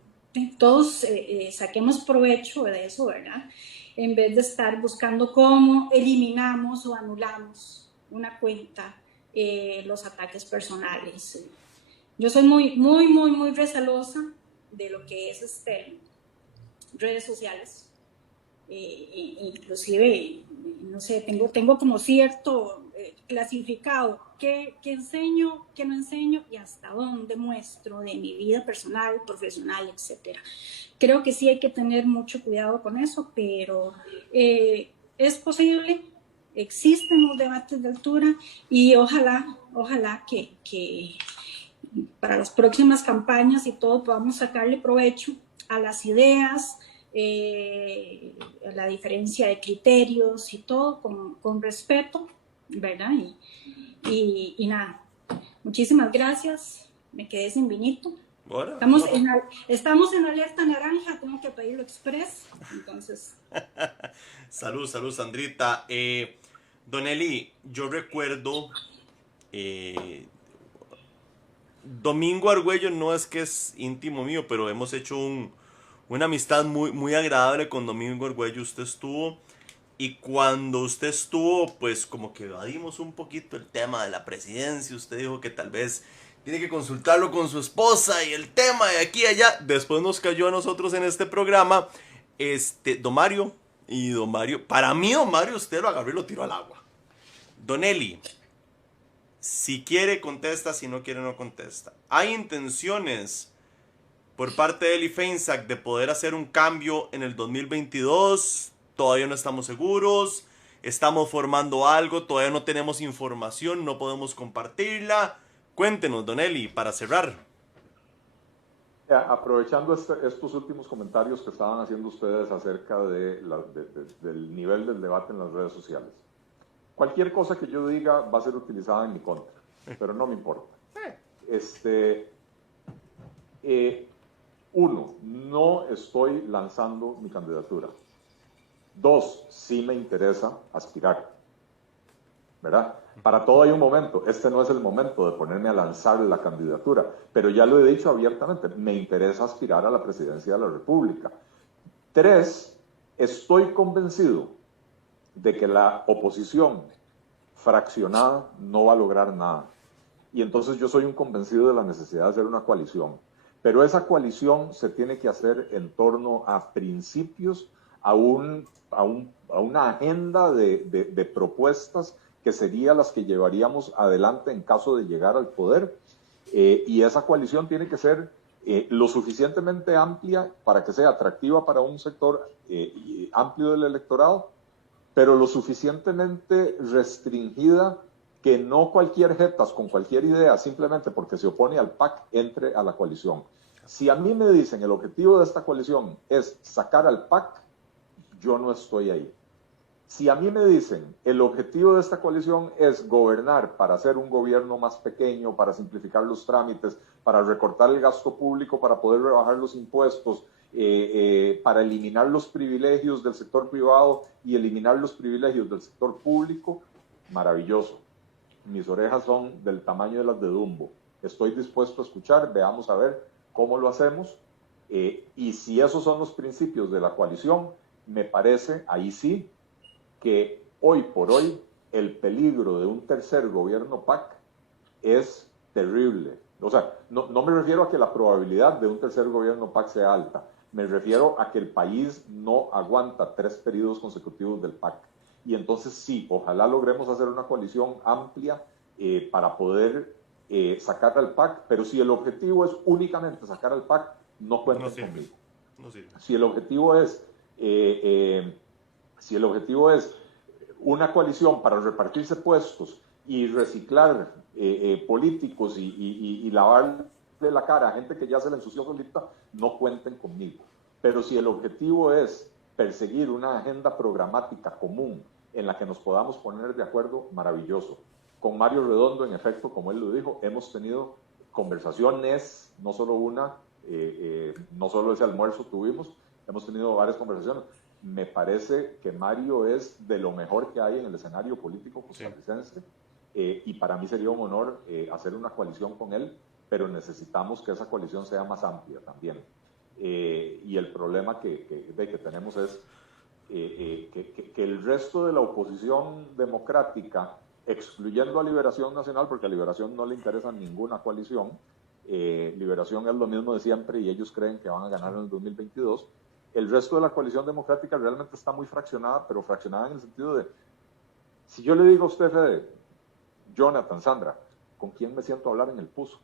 todos saquemos provecho de eso, ¿verdad? En vez de estar buscando cómo eliminamos o anulamos una cuenta, los ataques personales. Yo soy muy recelosa de lo que es redes sociales. Inclusive, no sé, tengo como cierto clasificado qué enseño, qué no enseño y hasta dónde muestro de mi vida personal, profesional, etcétera. Creo que sí hay que tener mucho cuidado con eso, pero es posible, existen los debates de altura y ojalá que para las próximas campañas y todo podamos sacarle provecho a las ideas, la diferencia de criterios y todo con respeto, ¿verdad? Y nada, muchísimas gracias, me quedé sin vinito. Estamos en alerta naranja, tengo que pedirlo express, entonces. Salud, Sandrita. Donelli, yo recuerdo Domingo Argüello no es que es íntimo mío, pero hemos hecho una amistad muy agradable con Domingo Argüello. Usted estuvo Y cuando usted estuvo, pues como que evadimos un poquito el tema de la presidencia, usted dijo que tal vez tiene que consultarlo con su esposa y el tema de aquí y allá. Después nos cayó a nosotros en este programa, don Mario, y don Mario, para mí don Mario usted lo agarró y lo tiró al agua. Don Eli, si quiere contesta, si no quiere no contesta. ¿Hay intenciones por parte de Eli Feinsack de poder hacer un cambio en el 2022? Todavía no estamos seguros, estamos formando algo, todavía no tenemos información, no podemos compartirla. Cuéntenos, don Eli, para cerrar. Aprovechando estos últimos comentarios que estaban haciendo ustedes acerca del nivel del debate en las redes sociales. Cualquier cosa que yo diga va a ser utilizada en mi contra, pero no me importa. Uno, no estoy lanzando mi candidatura. Dos, sí me interesa aspirar, ¿verdad? Para todo hay un momento. Este no es el momento de ponerme a lanzar la candidatura, pero ya lo he dicho abiertamente, me interesa aspirar a la presidencia de la República. Tres, estoy convencido de que la oposición fraccionada no va a lograr nada. Y entonces yo soy un convencido de la necesidad de hacer una coalición. Pero esa coalición se tiene que hacer en torno a principios, a una agenda de propuestas que serían las que llevaríamos adelante en caso de llegar al poder. Y esa coalición tiene que ser lo suficientemente amplia para que sea atractiva para un sector amplio del electorado, pero lo suficientemente restringida que no cualquier jetas con cualquier idea, simplemente porque se opone al PAC, entre a la coalición. Si a mí me dicen el objetivo de esta coalición es sacar al PAC, yo no estoy ahí. Si a mí me dicen el objetivo de esta coalición es gobernar para hacer un gobierno más pequeño, para simplificar los trámites, para recortar el gasto público, para poder rebajar los impuestos, para eliminar los privilegios del sector privado y eliminar los privilegios del sector público, maravilloso. Mis orejas son del tamaño de las de Dumbo. Estoy dispuesto a escuchar, veamos a ver cómo lo hacemos. Y si esos son los principios de la coalición, me parece, ahí sí, que hoy por hoy el peligro de un tercer gobierno PAC es terrible. O sea, no me refiero a que la probabilidad de un tercer gobierno PAC sea alta. Me refiero a que el país no aguanta 3 periodos consecutivos del PAC. Y entonces sí, ojalá logremos hacer una coalición amplia para poder sacar al PAC, pero si el objetivo es únicamente sacar al PAC, no cuenten conmigo. No sirve. Si el objetivo es una coalición para repartirse puestos y reciclar políticos y lavarle la cara a gente que ya se le ensució solita, no cuenten conmigo. Pero si el objetivo es perseguir una agenda programática común en la que nos podamos poner de acuerdo, maravilloso. Con Mario Redondo, en efecto, como él lo dijo, hemos tenido conversaciones, no solo una, no solo ese almuerzo tuvimos, hemos tenido varias conversaciones. Me parece que Mario es de lo mejor que hay en el escenario político costarricense, y para mí sería un honor hacer una coalición con él, pero necesitamos que esa coalición sea más amplia también. Y el problema que tenemos es que el resto de la oposición democrática, excluyendo a Liberación Nacional, porque a Liberación no le interesa ninguna coalición, Liberación es lo mismo de siempre y ellos creen que van a ganar en el 2022, el resto de la coalición democrática realmente está muy fraccionada, pero fraccionada en el sentido de, si yo le digo a usted, Fede, Jonathan, Sandra, ¿con quién me siento a hablar en el PUSC?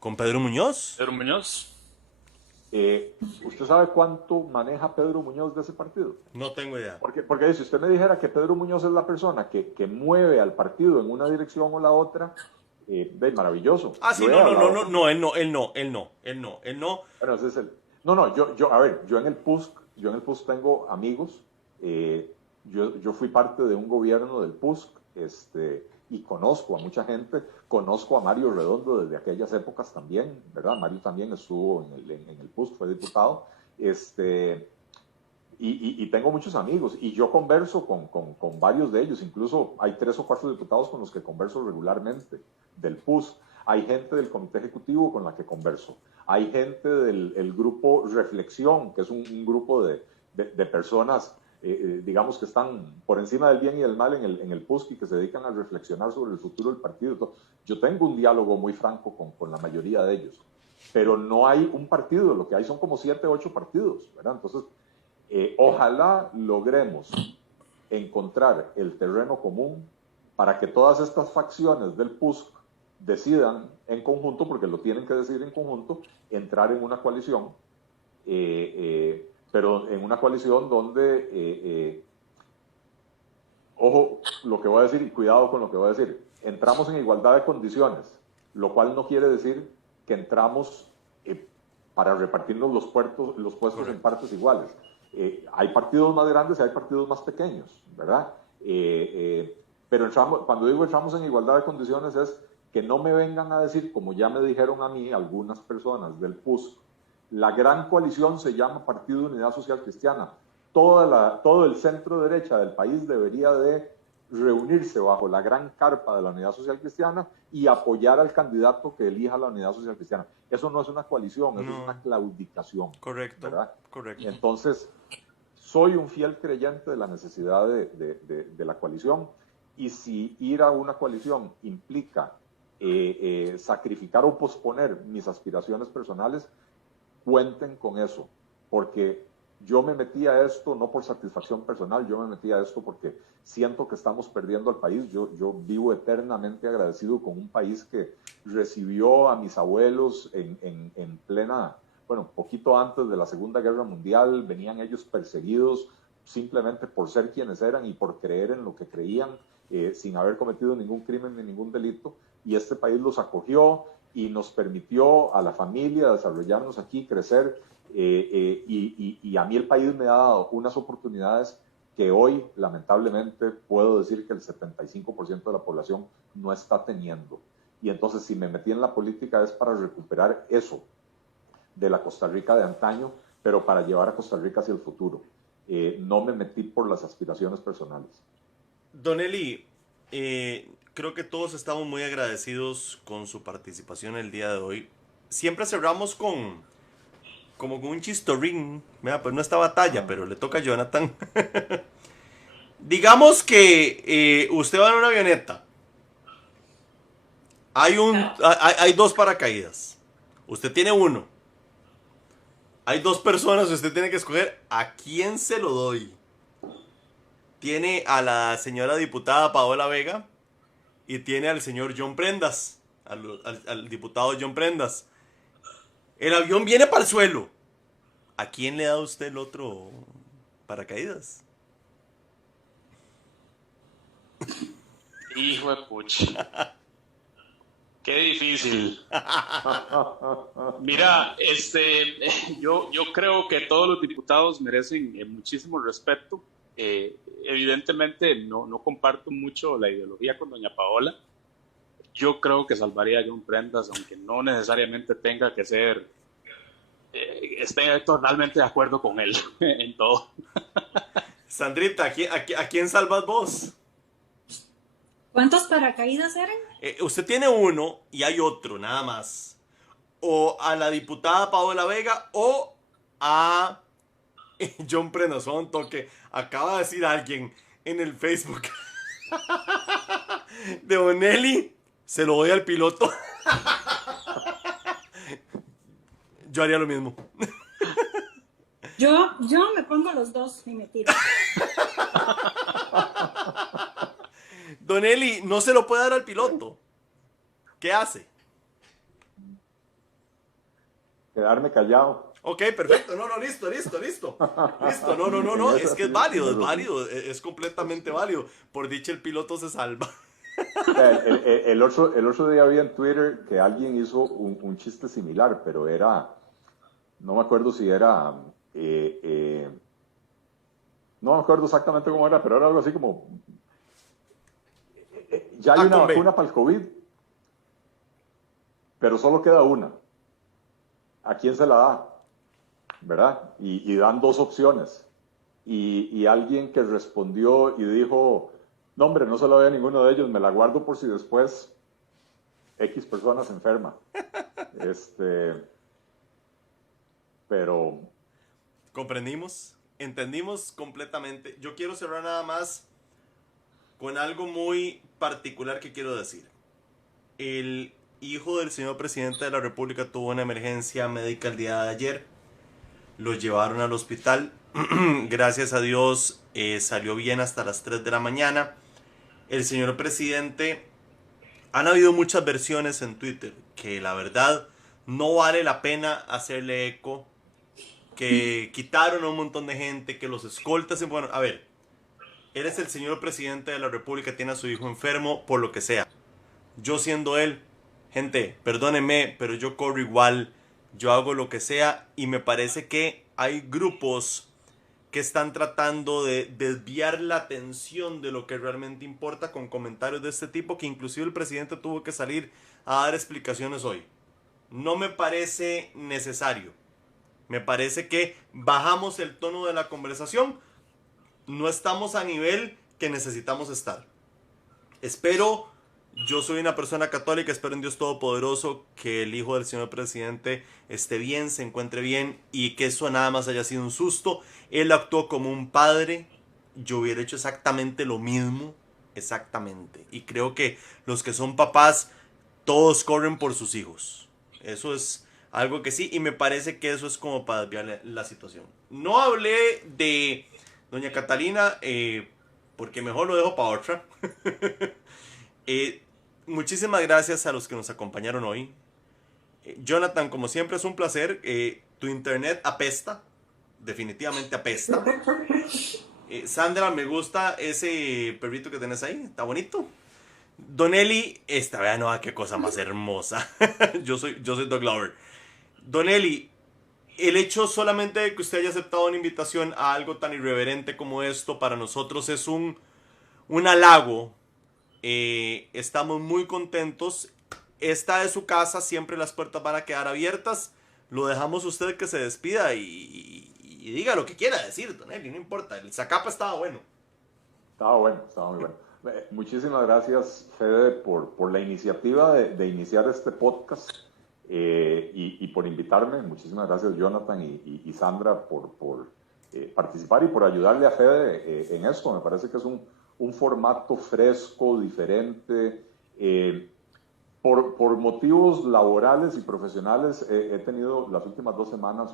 ¿Con Pedro Muñoz? Pedro Muñoz. ¿Usted sabe cuánto maneja Pedro Muñoz de ese partido? No tengo idea. Porque si usted me dijera que Pedro Muñoz es la persona que mueve al partido en una dirección o la otra, maravilloso. Ah, sí, no, él no. Bueno, ese es el... yo en el PUSC tengo amigos, yo fui parte de un gobierno del PUSC, y conozco a mucha gente, conozco a Mario Redondo desde aquellas épocas también, ¿verdad? Mario también estuvo en el PUSC, fue diputado, y tengo muchos amigos, y yo converso con varios de ellos, incluso hay 3 o 4 diputados con los que converso regularmente del PUSC, hay gente del comité ejecutivo con la que converso, hay gente del grupo Reflexión, que es un grupo de personas digamos que están por encima del bien y del mal en el PUSC y que se dedican a reflexionar sobre el futuro del partido. Yo tengo un diálogo muy franco con la mayoría de ellos, pero no hay un partido, lo que hay son como 7, 8 partidos, ¿verdad? Entonces, ojalá logremos encontrar el terreno común para que todas estas facciones del PUSC decidan en conjunto, porque lo tienen que decidir en conjunto, entrar en una coalición, pero en una coalición donde, ojo lo que voy a decir y cuidado con lo que voy a decir, entramos en igualdad de condiciones, lo cual no quiere decir que entramos para repartirnos los puestos en partes iguales. Hay partidos más grandes y hay partidos más pequeños, ¿verdad? Pero cuando digo entramos en igualdad de condiciones es que no me vengan a decir, como ya me dijeron a mí algunas personas del PUSC, la gran coalición se llama Partido de Unidad Social Cristiana. Todo el centro derecha del país debería de reunirse bajo la gran carpa de la Unidad Social Cristiana y apoyar al candidato que elija la Unidad Social Cristiana. Eso no es una coalición, eso es una claudicación. Correcto, ¿verdad? correcto. Entonces, soy un fiel creyente de la necesidad de la coalición, y si ir a una coalición implica sacrificar o posponer mis aspiraciones personales, cuenten con eso, porque yo me metí a esto no por satisfacción personal, yo me metí a esto porque siento que estamos perdiendo al país. Yo vivo eternamente agradecido con un país que recibió a mis abuelos en plena, bueno, poquito antes de la Segunda Guerra Mundial. Venían ellos perseguidos simplemente por ser quienes eran y por creer en lo que creían, sin haber cometido ningún crimen ni ningún delito, y este país los acogió y nos permitió a la familia desarrollarnos aquí, crecer, y a mí el país me ha dado unas oportunidades que hoy, lamentablemente, puedo decir que el 75% de la población no está teniendo. Y entonces, si me metí en la política es para recuperar eso de la Costa Rica de antaño, pero para llevar a Costa Rica hacia el futuro. No me metí por las aspiraciones personales. Don Eli, creo que todos estamos muy agradecidos con su participación el día de hoy. Siempre cerramos como con un chistorrín, pues no esta batalla, pero le toca a Jonathan. Digamos que usted va en una avioneta. Hay 2 paracaídas. Usted tiene 1. Hay 2 personas, usted tiene que escoger a quién se lo doy. Tiene a la señora diputada Paola Vega y tiene al señor John Prendas, al diputado John Prendas. El avión viene para el suelo. ¿A quién le da usted el otro paracaídas? Hijo de pucha. Qué difícil. Mira, yo creo que todos los diputados merecen muchísimo respeto. Evidentemente no comparto mucho la ideología con doña Paola. Yo creo que salvaría a John Prendas, aunque no necesariamente tenga que ser, esté totalmente de acuerdo con él en todo. Sandrita, ¿a quién salvas vos? ¿Cuántos paracaídas eran? Usted tiene 1 y hay otro, nada más. O a la diputada Paola Vega o a John Prendas. Un toque. Acaba de decir alguien en el Facebook de Onelli, se lo doy al piloto. Yo haría lo mismo. Yo me pongo los 2 y me tiro. Don Eli, no se lo puede dar al piloto. ¿Qué hace? Quedarme callado. Ok, perfecto. No, listo. Listo. No. Es que es válido. Es completamente válido. Por dicha, el piloto se salva. El otro día vi en Twitter que alguien hizo un chiste similar, pero era, no me acuerdo si era, no me acuerdo exactamente cómo era, pero era algo así como, ya hay una vacuna para el COVID, pero solo queda una. ¿A quién se la da? ¿Verdad? Y dan 2 opciones. Y alguien que respondió y dijo, no hombre, no se la doy a ninguno de ellos, me la guardo por si después X persona se enferma. Pero... ¿Comprendimos? entendimos completamente. Yo quiero cerrar nada más con algo muy particular que quiero decir. El hijo del señor presidente de la República tuvo una emergencia médica el día de ayer. Lo llevaron al hospital. Gracias a Dios salió bien hasta las 3 de la mañana. El señor presidente, han habido muchas versiones en Twitter que la verdad no vale la pena hacerle eco, que quitaron a un montón de gente, que los escoltas, bueno, a ver, él es el señor presidente de la República, tiene a su hijo enfermo, por lo que sea. Yo siendo él, gente, perdónenme, pero yo corro igual, yo hago lo que sea, y me parece que hay grupos que están tratando de desviar la atención de lo que realmente importa con comentarios de este tipo, que inclusive el presidente tuvo que salir a dar explicaciones hoy. No me parece necesario. Me parece que bajamos el tono de la conversación. No estamos a nivel que necesitamos estar. Espero, yo soy una persona católica, espero en Dios Todopoderoso que el hijo del señor presidente esté bien, se encuentre bien y que eso nada más haya sido un susto. Él actuó como un padre, yo hubiera hecho exactamente lo mismo, exactamente. Y creo que los que son papás, todos corren por sus hijos. Eso es algo que sí, y me parece que eso es como para desviar la situación. No hablé de doña Catalina, porque mejor lo dejo para otra. Muchísimas gracias a los que nos acompañaron hoy. Jonathan, como siempre es un placer. Tu internet apesta, definitivamente apesta. Sandra, me gusta ese perrito que tenés ahí, está bonito. Don Eli, vean, no, qué cosa más hermosa. yo soy Doug Glover. Don Eli, el hecho solamente de que usted haya aceptado una invitación a algo tan irreverente como esto, para nosotros es un halago. Estamos muy contentos. Esta es su casa, siempre las puertas van a quedar abiertas. Lo dejamos a usted que se despida y diga lo que quiera decir, Don Eli, no importa. El Zacapa estaba bueno. Estaba muy bueno. Muchísimas gracias, Fede, por la iniciativa de iniciar este podcast y por invitarme. Muchísimas gracias, Jonathan y Sandra, por participar y por ayudarle a Fede en esto. Me parece que es un formato fresco, diferente. Por motivos laborales y profesionales he tenido las últimas 2 semanas,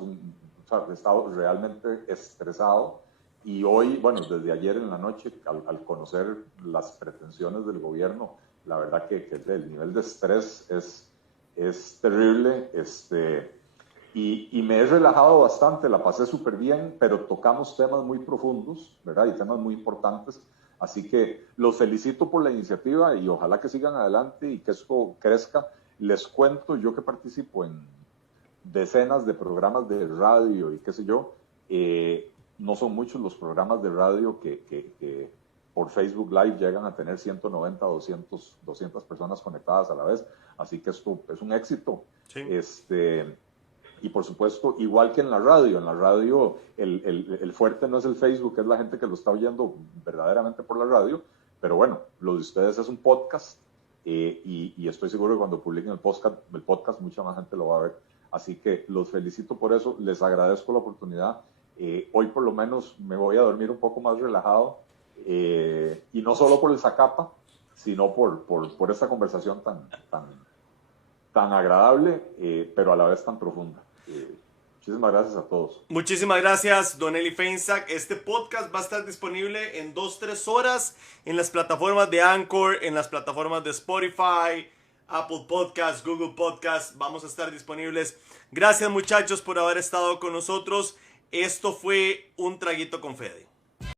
he estado realmente estresado. Y hoy, bueno, desde ayer en la noche, al conocer las pretensiones del gobierno, la verdad que el nivel de estrés es terrible. Y me he relajado bastante, la pasé súper bien, pero tocamos temas muy profundos, ¿verdad? Y temas muy importantes. Así que los felicito por la iniciativa y ojalá que sigan adelante y que esto crezca. Les cuento, yo que participo en decenas de programas de radio y qué sé yo, no son muchos los programas de radio que por Facebook Live llegan a tener 190, 200 personas conectadas a la vez. Así que esto es un éxito. Sí. Y por supuesto, igual que en la radio el fuerte no es el Facebook, es la gente que lo está oyendo verdaderamente por la radio. Pero bueno, lo de ustedes es un podcast y estoy seguro que cuando publiquen el podcast mucha más gente lo va a ver. Así que los felicito por eso, les agradezco la oportunidad. Hoy por lo menos me voy a dormir un poco más relajado y no solo por el Zacapa, sino por esta conversación tan agradable, pero a la vez tan profunda. Muchísimas gracias a todos. Muchísimas gracias, Don Eli Feinsack. Este podcast va a estar disponible en 2-3 horas en las plataformas de Anchor, en las plataformas de Spotify, Apple Podcasts, Google Podcasts. Vamos a estar disponibles. Gracias, muchachos, por haber estado con nosotros. Esto fue Un Traguito con Fede.